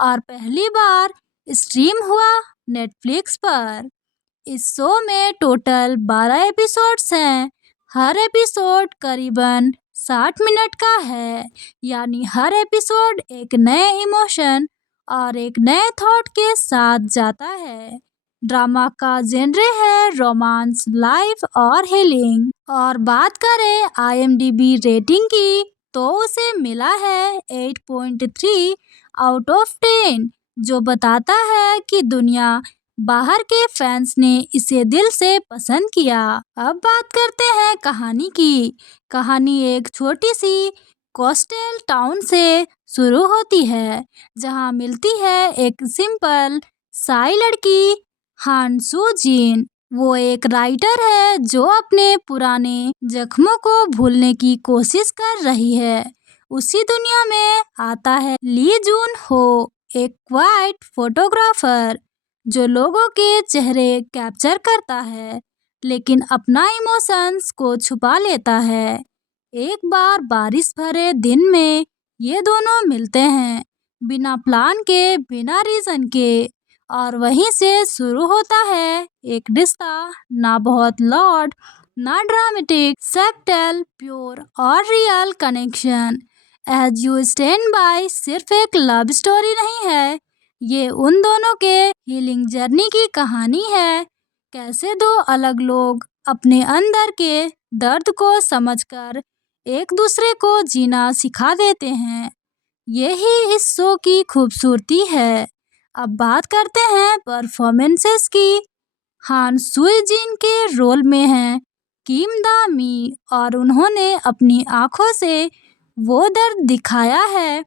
और पहली बार स्ट्रीम हुआ नेटफ्लिक्स पर। इस शो में टोटल 12 एपिसोड्स हैं। हर एपिसोड करीबन 60 मिनट का है, यानी हर एपिसोड एक नए इमोशन और एक नए थॉट के साथ जाता है। ड्रामा का जेनरे है रोमांस, लाइफ और हीलिंग। और बात करें आईएमडीबी रेटिंग की तो उसे मिला है 8.3 आउट ऑफ 10, जो बताता है कि दुनिया बाहर के फैंस ने इसे दिल से पसंद किया। अब बात करते हैं कहानी की। कहानी एक छोटी सी कोस्टल टाउन से शुरू होती है जहां मिलती है एक सिंपल साई लड़की हान सू जिन। वो एक राइटर है जो अपने पुराने जख्मों को भूलने की कोशिश कर रही है। उसी दुनिया में आता है ली जून हो, एक क्वाइट फोटोग्राफर जो लोगों के चेहरे कैप्चर करता है लेकिन अपना इमोशंस को छुपा लेता है। एक बार बारिश भरे दिन में ये दोनों मिलते हैं, बिना प्लान के, बिना रीजन के, और वहीं से शुरू होता है एक रिश्ता, ना बहुत लाउड, ना ड्रामेटिक, सब्टल, प्योर और real connection. As you stand by सिर्फ एक लव स्टोरी नहीं है, ये उन दोनों के हीलिंग जर्नी की कहानी है। कैसे दो अलग लोग अपने अंदर के दर्द को समझकर एक दूसरे को जीना सिखा देते हैं। यही इस शो की खूबसूरती है। अब बात करते हैं परफॉर्मेंसेस की। हान सुई जिन के रोल में हैं किम दा मी और उन्होंने अपनी आंखों से वो दर्द दिखाया है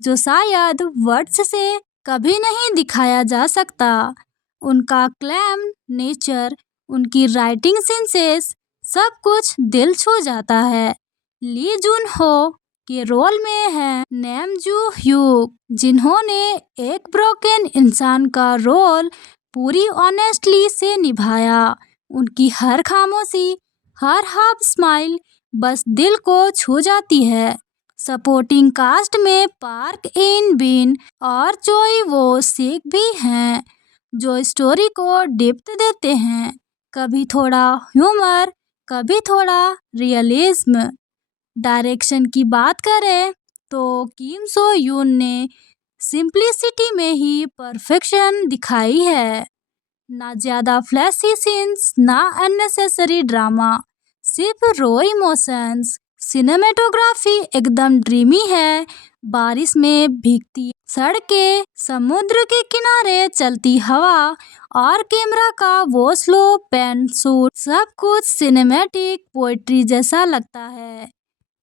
जो शायद वर्ड्स से कभी नहीं दिखाया जा सकता। उनका क्लैम नेचर, उनकी राइटिंग सेंसेस, सब कुछ दिल छू जाता है। ली जून हो के रोल में है नैम जू ह्यूक, जिन्होंने एक ब्रोकन इंसान का रोल पूरी ऑनेस्टली से निभाया। उनकी हर खामोशी, हर हाफ स्माइल बस दिल को छू जाती है। सपोर्टिंग कास्ट में पार्क इन बिन और चोई वो सिक भी हैं जो स्टोरी को डेप्थ देते हैं, कभी थोड़ा ह्यूमर, कभी थोड़ा रियलिज्म। डायरेक्शन की बात करें तो किम सो यून ने सिंप्लिसिटी में ही परफेक्शन दिखाई है। ना ज़्यादा फ्लैशी सीन्स, ना अननेसेसरी ड्रामा, सिर्फ रो इमोशंस। सिनेमेटोग्राफी एकदम ड्रीमी है। बारिश में भीगती सड़कें, समुद्र के किनारे चलती हवा और कैमरा का वो स्लो पैन शूट, सब कुछ सिनेमैटिक पोएट्री जैसा लगता है।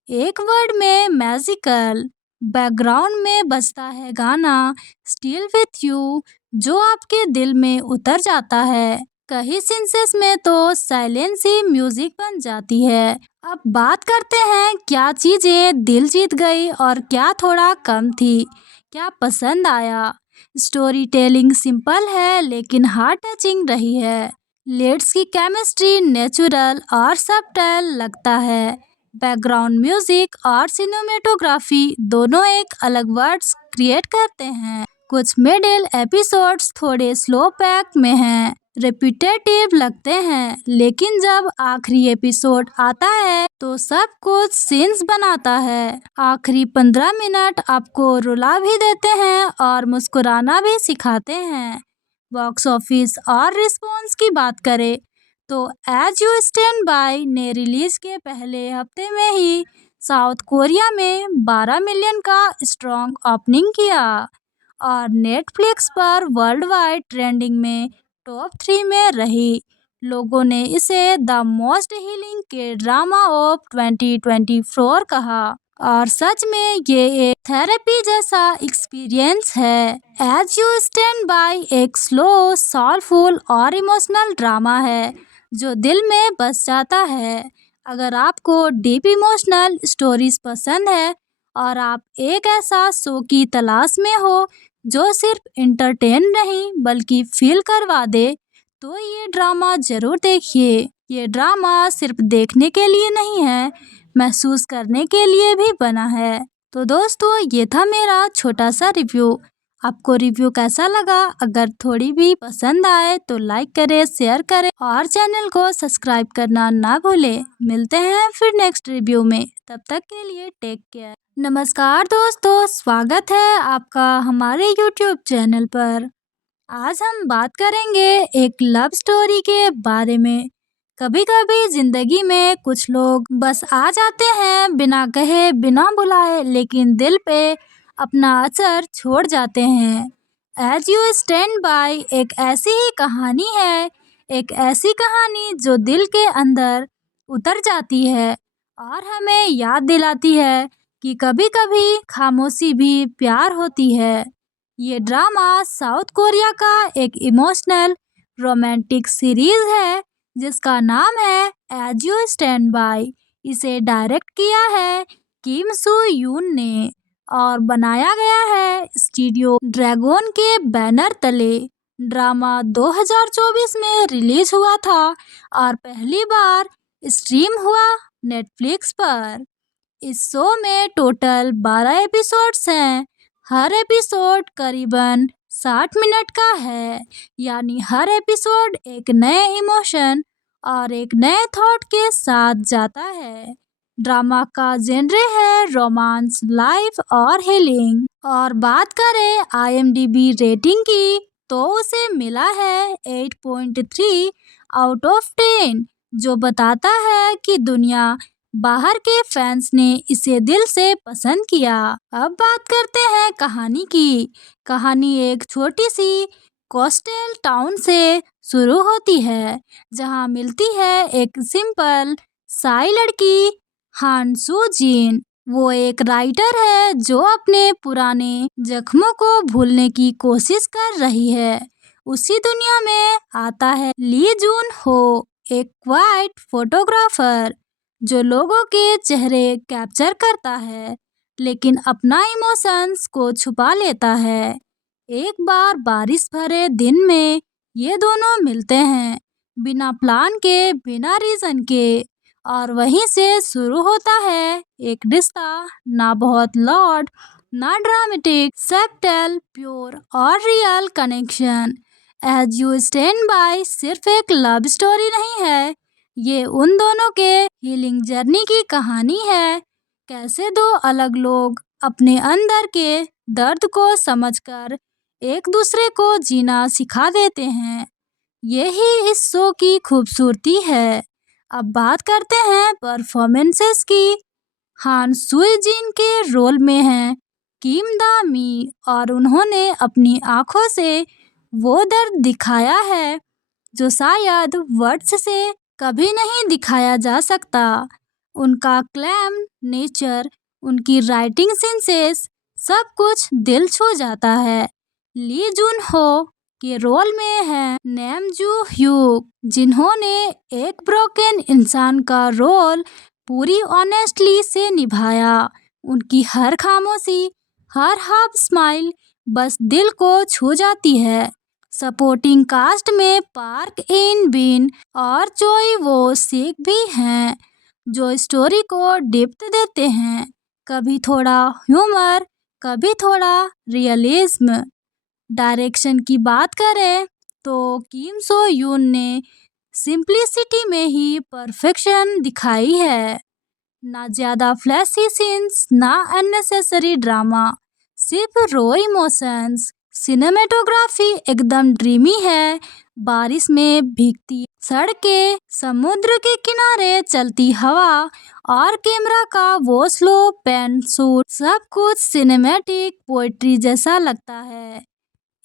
एक वर्ड में मैजिकल। बैकग्राउंड में बजता है गाना स्टिल विथ यू, जो आपके दिल में उतर जाता है। कई सीन्स में तो साइलेंस ही म्यूजिक बन जाती है। अब बात करते हैं क्या चीजें दिल जीत गई और क्या थोड़ा कम थी, क्या पसंद आया। स्टोरी टेलिंग सिंपल है लेकिन हार्ट टचिंग रही है। लीड्स की केमिस्ट्री नेचुरल और सब्टल लगता है। बैकग्राउंड म्यूजिक और सिनेमेटोग्राफी दोनों एक अलग वर्ड्स क्रिएट करते हैं। कुछ मिडिल एपिसोड्स थोड़े स्लो पैक में हैं, रिपीटेटिव लगते हैं, लेकिन जब आखिरी एपिसोड आता है तो सब कुछ सीन्स बनाता है। आखिरी 15 मिनट आपको रुला भी देते हैं और मुस्कुराना भी सिखाते हैं। बॉक्स ऑफिस और रिस्पॉन्स की बात करें तो एज यू स्टैंड बाय ने रिलीज के पहले हफ्ते में ही साउथ कोरिया में 12 मिलियन का स्ट्रॉन्ग ओपनिंग किया और नेटफ्लिक्स पर वर्ल्ड वाइड ट्रेंडिंग में टॉप 3 में रही। लोगों ने इसे द मोस्ट हीलिंग के ड्रामा ऑफ 2024 कहा और सच में ये एक थेरेपी जैसा एक्सपीरियंस है। एज यू स्टैंड बाय एक स्लो, सोलफुल और इमोशनल ड्रामा है जो दिल में बस जाता है। अगर आपको डीप इमोशनल स्टोरीज पसंद है और आप एक ऐसा शो की तलाश में हो जो सिर्फ इंटरटेन नहीं बल्कि फील करवा दे, तो ये ड्रामा जरूर देखिए। ये ड्रामा सिर्फ देखने के लिए नहीं है, महसूस करने के लिए भी बना है। तो दोस्तों, ये था मेरा छोटा सा रिव्यू। आपको रिव्यू कैसा लगा? अगर थोड़ी भी पसंद आए तो लाइक करें, शेयर करें और चैनल को सब्सक्राइब करना ना भूलें। मिलते हैं फिर नेक्स्ट रिव्यू में, तब तक के लिए टेक केयर। नमस्कार दोस्तों, स्वागत है आपका हमारे YouTube चैनल पर। आज हम बात करेंगे एक लव स्टोरी के बारे में। कभी कभी जिंदगी में कुछ लोग बस आ जाते हैं बिना कहे बिना बुलाए, लेकिन दिल पे अपना असर छोड़ जाते हैं। एज यू स्टैंड बाय एक ऐसी ही कहानी है, एक ऐसी कहानी जो दिल के अंदर उतर जाती है और हमें याद दिलाती है कि कभी कभी खामोशी भी प्यार होती है। ये ड्रामा साउथ कोरिया का एक इमोशनल रोमांटिक सीरीज है जिसका नाम है एज यू स्टैंड बाय। इसे डायरेक्ट किया है किम सू यून ने और बनाया गया है स्टूडियो ड्रैगन के बैनर तले। ड्रामा 2024 में रिलीज हुआ था और पहली बार स्ट्रीम हुआ नेटफ्लिक्स पर। इस शो में टोटल 12 एपिसोड्स हैं। हर एपिसोड करीबन 60 मिनट का है, यानी हर एपिसोड एक नए इमोशन और एक नए थॉट के साथ जाता है। ड्रामा का जेनरे है रोमांस, लाइफ और हीलिंग। और बात करें IMDb रेटिंग की तो उसे मिला है 8.3 आउट ऑफ 10, जो बताता है कि दुनिया बाहर के फैंस ने इसे दिल से पसंद किया। अब बात करते हैं कहानी की। कहानी एक छोटी सी कोस्टल टाउन से शुरू होती है जहां मिलती है एक सिंपल साई लड़की, हान सू जिन। वो एक राइटर है जो अपने पुराने जख्मों को भूलने की कोशिश कर रही है। उसी दुनिया में आता है ली जून हो, एक क्वाइट फोटोग्राफर जो लोगों के चेहरे कैप्चर करता है लेकिन अपना इमोशंस को छुपा लेता है। एक बार बारिश भरे दिन में ये दोनों मिलते हैं, बिना प्लान के, बिना रीजन के, और वहीं से शुरू होता है एक रिश्ता, ना बहुत लाउड ना ड्रामेटिक, सब्टल, प्योर और real connection. As you stand by सिर्फ एक लव स्टोरी नहीं है, ये उन दोनों के हीलिंग जर्नी की कहानी है। कैसे दो अलग लोग अपने अंदर के दर्द को समझकर एक दूसरे को जीना सिखा देते हैं। यही इस शो की खूबसूरती है। अब बात करते हैं परफॉर्मेंसेस की। हान सुई जिन के रोल में हैं किम दा मी और उन्होंने अपनी आंखों से वो दर्द दिखाया है जो शायद वर्ड्स से कभी नहीं दिखाया जा सकता। उनका क्लैम नेचर, उनकी राइटिंग सेंसेस, सब कुछ दिल छू जाता है। ली जुन हो के रोल में है नेम जू ह्यूक, जिन्होंने एक ब्रोकन इंसान का रोल पूरी ऑनेस्टली से निभाया। उनकी हर खामोशी, हर हाफ स्माइल बस दिल को छू जाती है। सपोर्टिंग कास्ट में पार्क इन बिन और चोई वो सिक भी हैं जो स्टोरी को डेप्थ देते हैं। कभी थोड़ा ह्यूमर, कभी थोड़ा रियलिज्म। डायरेक्शन की बात करें तो किम सो यून ने सिंप्लिसिटी में ही परफेक्शन दिखाई है। ना ज्यादा फ्लैशी सीन्स, ना अननेसेसरी ड्रामा, सिर्फ रो इमोशंस। सिनेमेटोग्राफी एकदम ड्रीमी है। बारिश में भीगती सड़कें, समुद्र के किनारे चलती हवा और कैमरा का वो स्लो पैन शूट, सब कुछ सिनेमैटिक पोएट्री जैसा लगता है।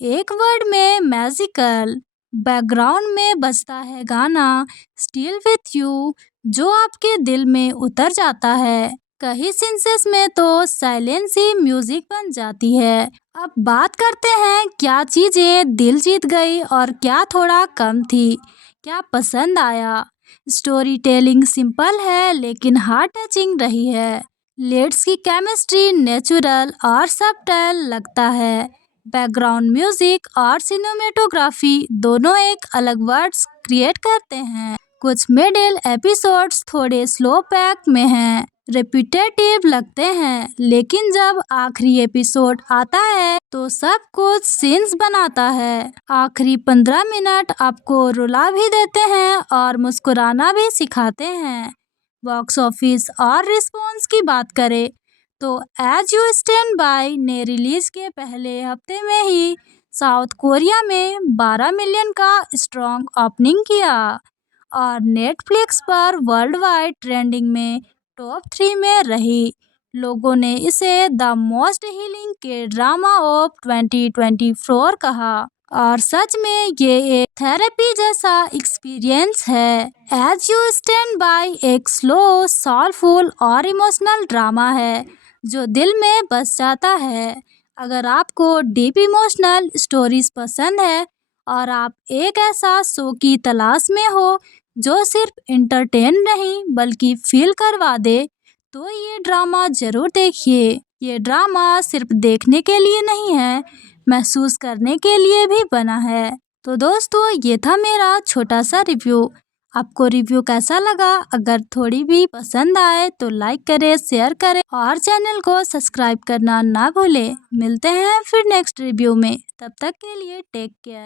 एक वर्ड में मैजिकल। बैकग्राउंड में बजता है गाना स्टिल विथ यू, जो आपके दिल में उतर जाता है। कई सीन्स में तो साइलेंस ही म्यूजिक बन जाती है। अब बात करते हैं क्या चीजें दिल जीत गई और क्या थोड़ा कम थी, क्या पसंद आया। स्टोरी टेलिंग सिंपल है लेकिन हार्ट टचिंग रही है। लीड्स की केमिस्ट्री नेचुरल और सबटल लगता है। बैकग्राउंड म्यूजिक और सिनेमेटोग्राफी दोनों एक अलग वर्ड्स क्रिएट करते हैं। कुछ मिडिल एपिसोड्स थोड़े स्लो पैक में हैं, रिपीटेटिव लगते हैं, लेकिन जब आखिरी एपिसोड आता है तो सब कुछ सीन्स बनाता है। आखिरी 15 मिनट आपको रुला भी देते हैं और मुस्कुराना भी सिखाते हैं। बॉक्स ऑफिस और रिस्पॉन्स की बात करें तो एज यू स्टैंड बाय ने रिलीज के पहले हफ्ते में ही साउथ कोरिया में 12 मिलियन का स्ट्रॉन्ग ओपनिंग किया और नेटफ्लिक्स पर वर्ल्ड वाइड ट्रेंडिंग में टॉप 3 में रही। लोगों ने इसे द मोस्ट हीलिंग के ड्रामा ऑफ 2024 कहा और सच में ये एक थेरेपी जैसा एक्सपीरियंस है। एज यू स्टैंड बाय एक स्लो, सोलफुल और इमोशनल ड्रामा है जो दिल में बस जाता है। अगर आपको डीप इमोशनल स्टोरीज पसंद है और आप एक ऐसा शो की तलाश में हो जो सिर्फ इंटरटेन नहीं बल्कि फील करवा दे, तो ये ड्रामा जरूर देखिए। ये ड्रामा सिर्फ देखने के लिए नहीं है, महसूस करने के लिए भी बना है। तो दोस्तों, ये था मेरा छोटा सा रिव्यू। आपको रिव्यू कैसा लगा? अगर थोड़ी भी पसंद आए तो लाइक करें, शेयर करें और चैनल को सब्सक्राइब करना ना भूलें। मिलते हैं फिर नेक्स्ट रिव्यू में, तब तक के लिए टेक केयर।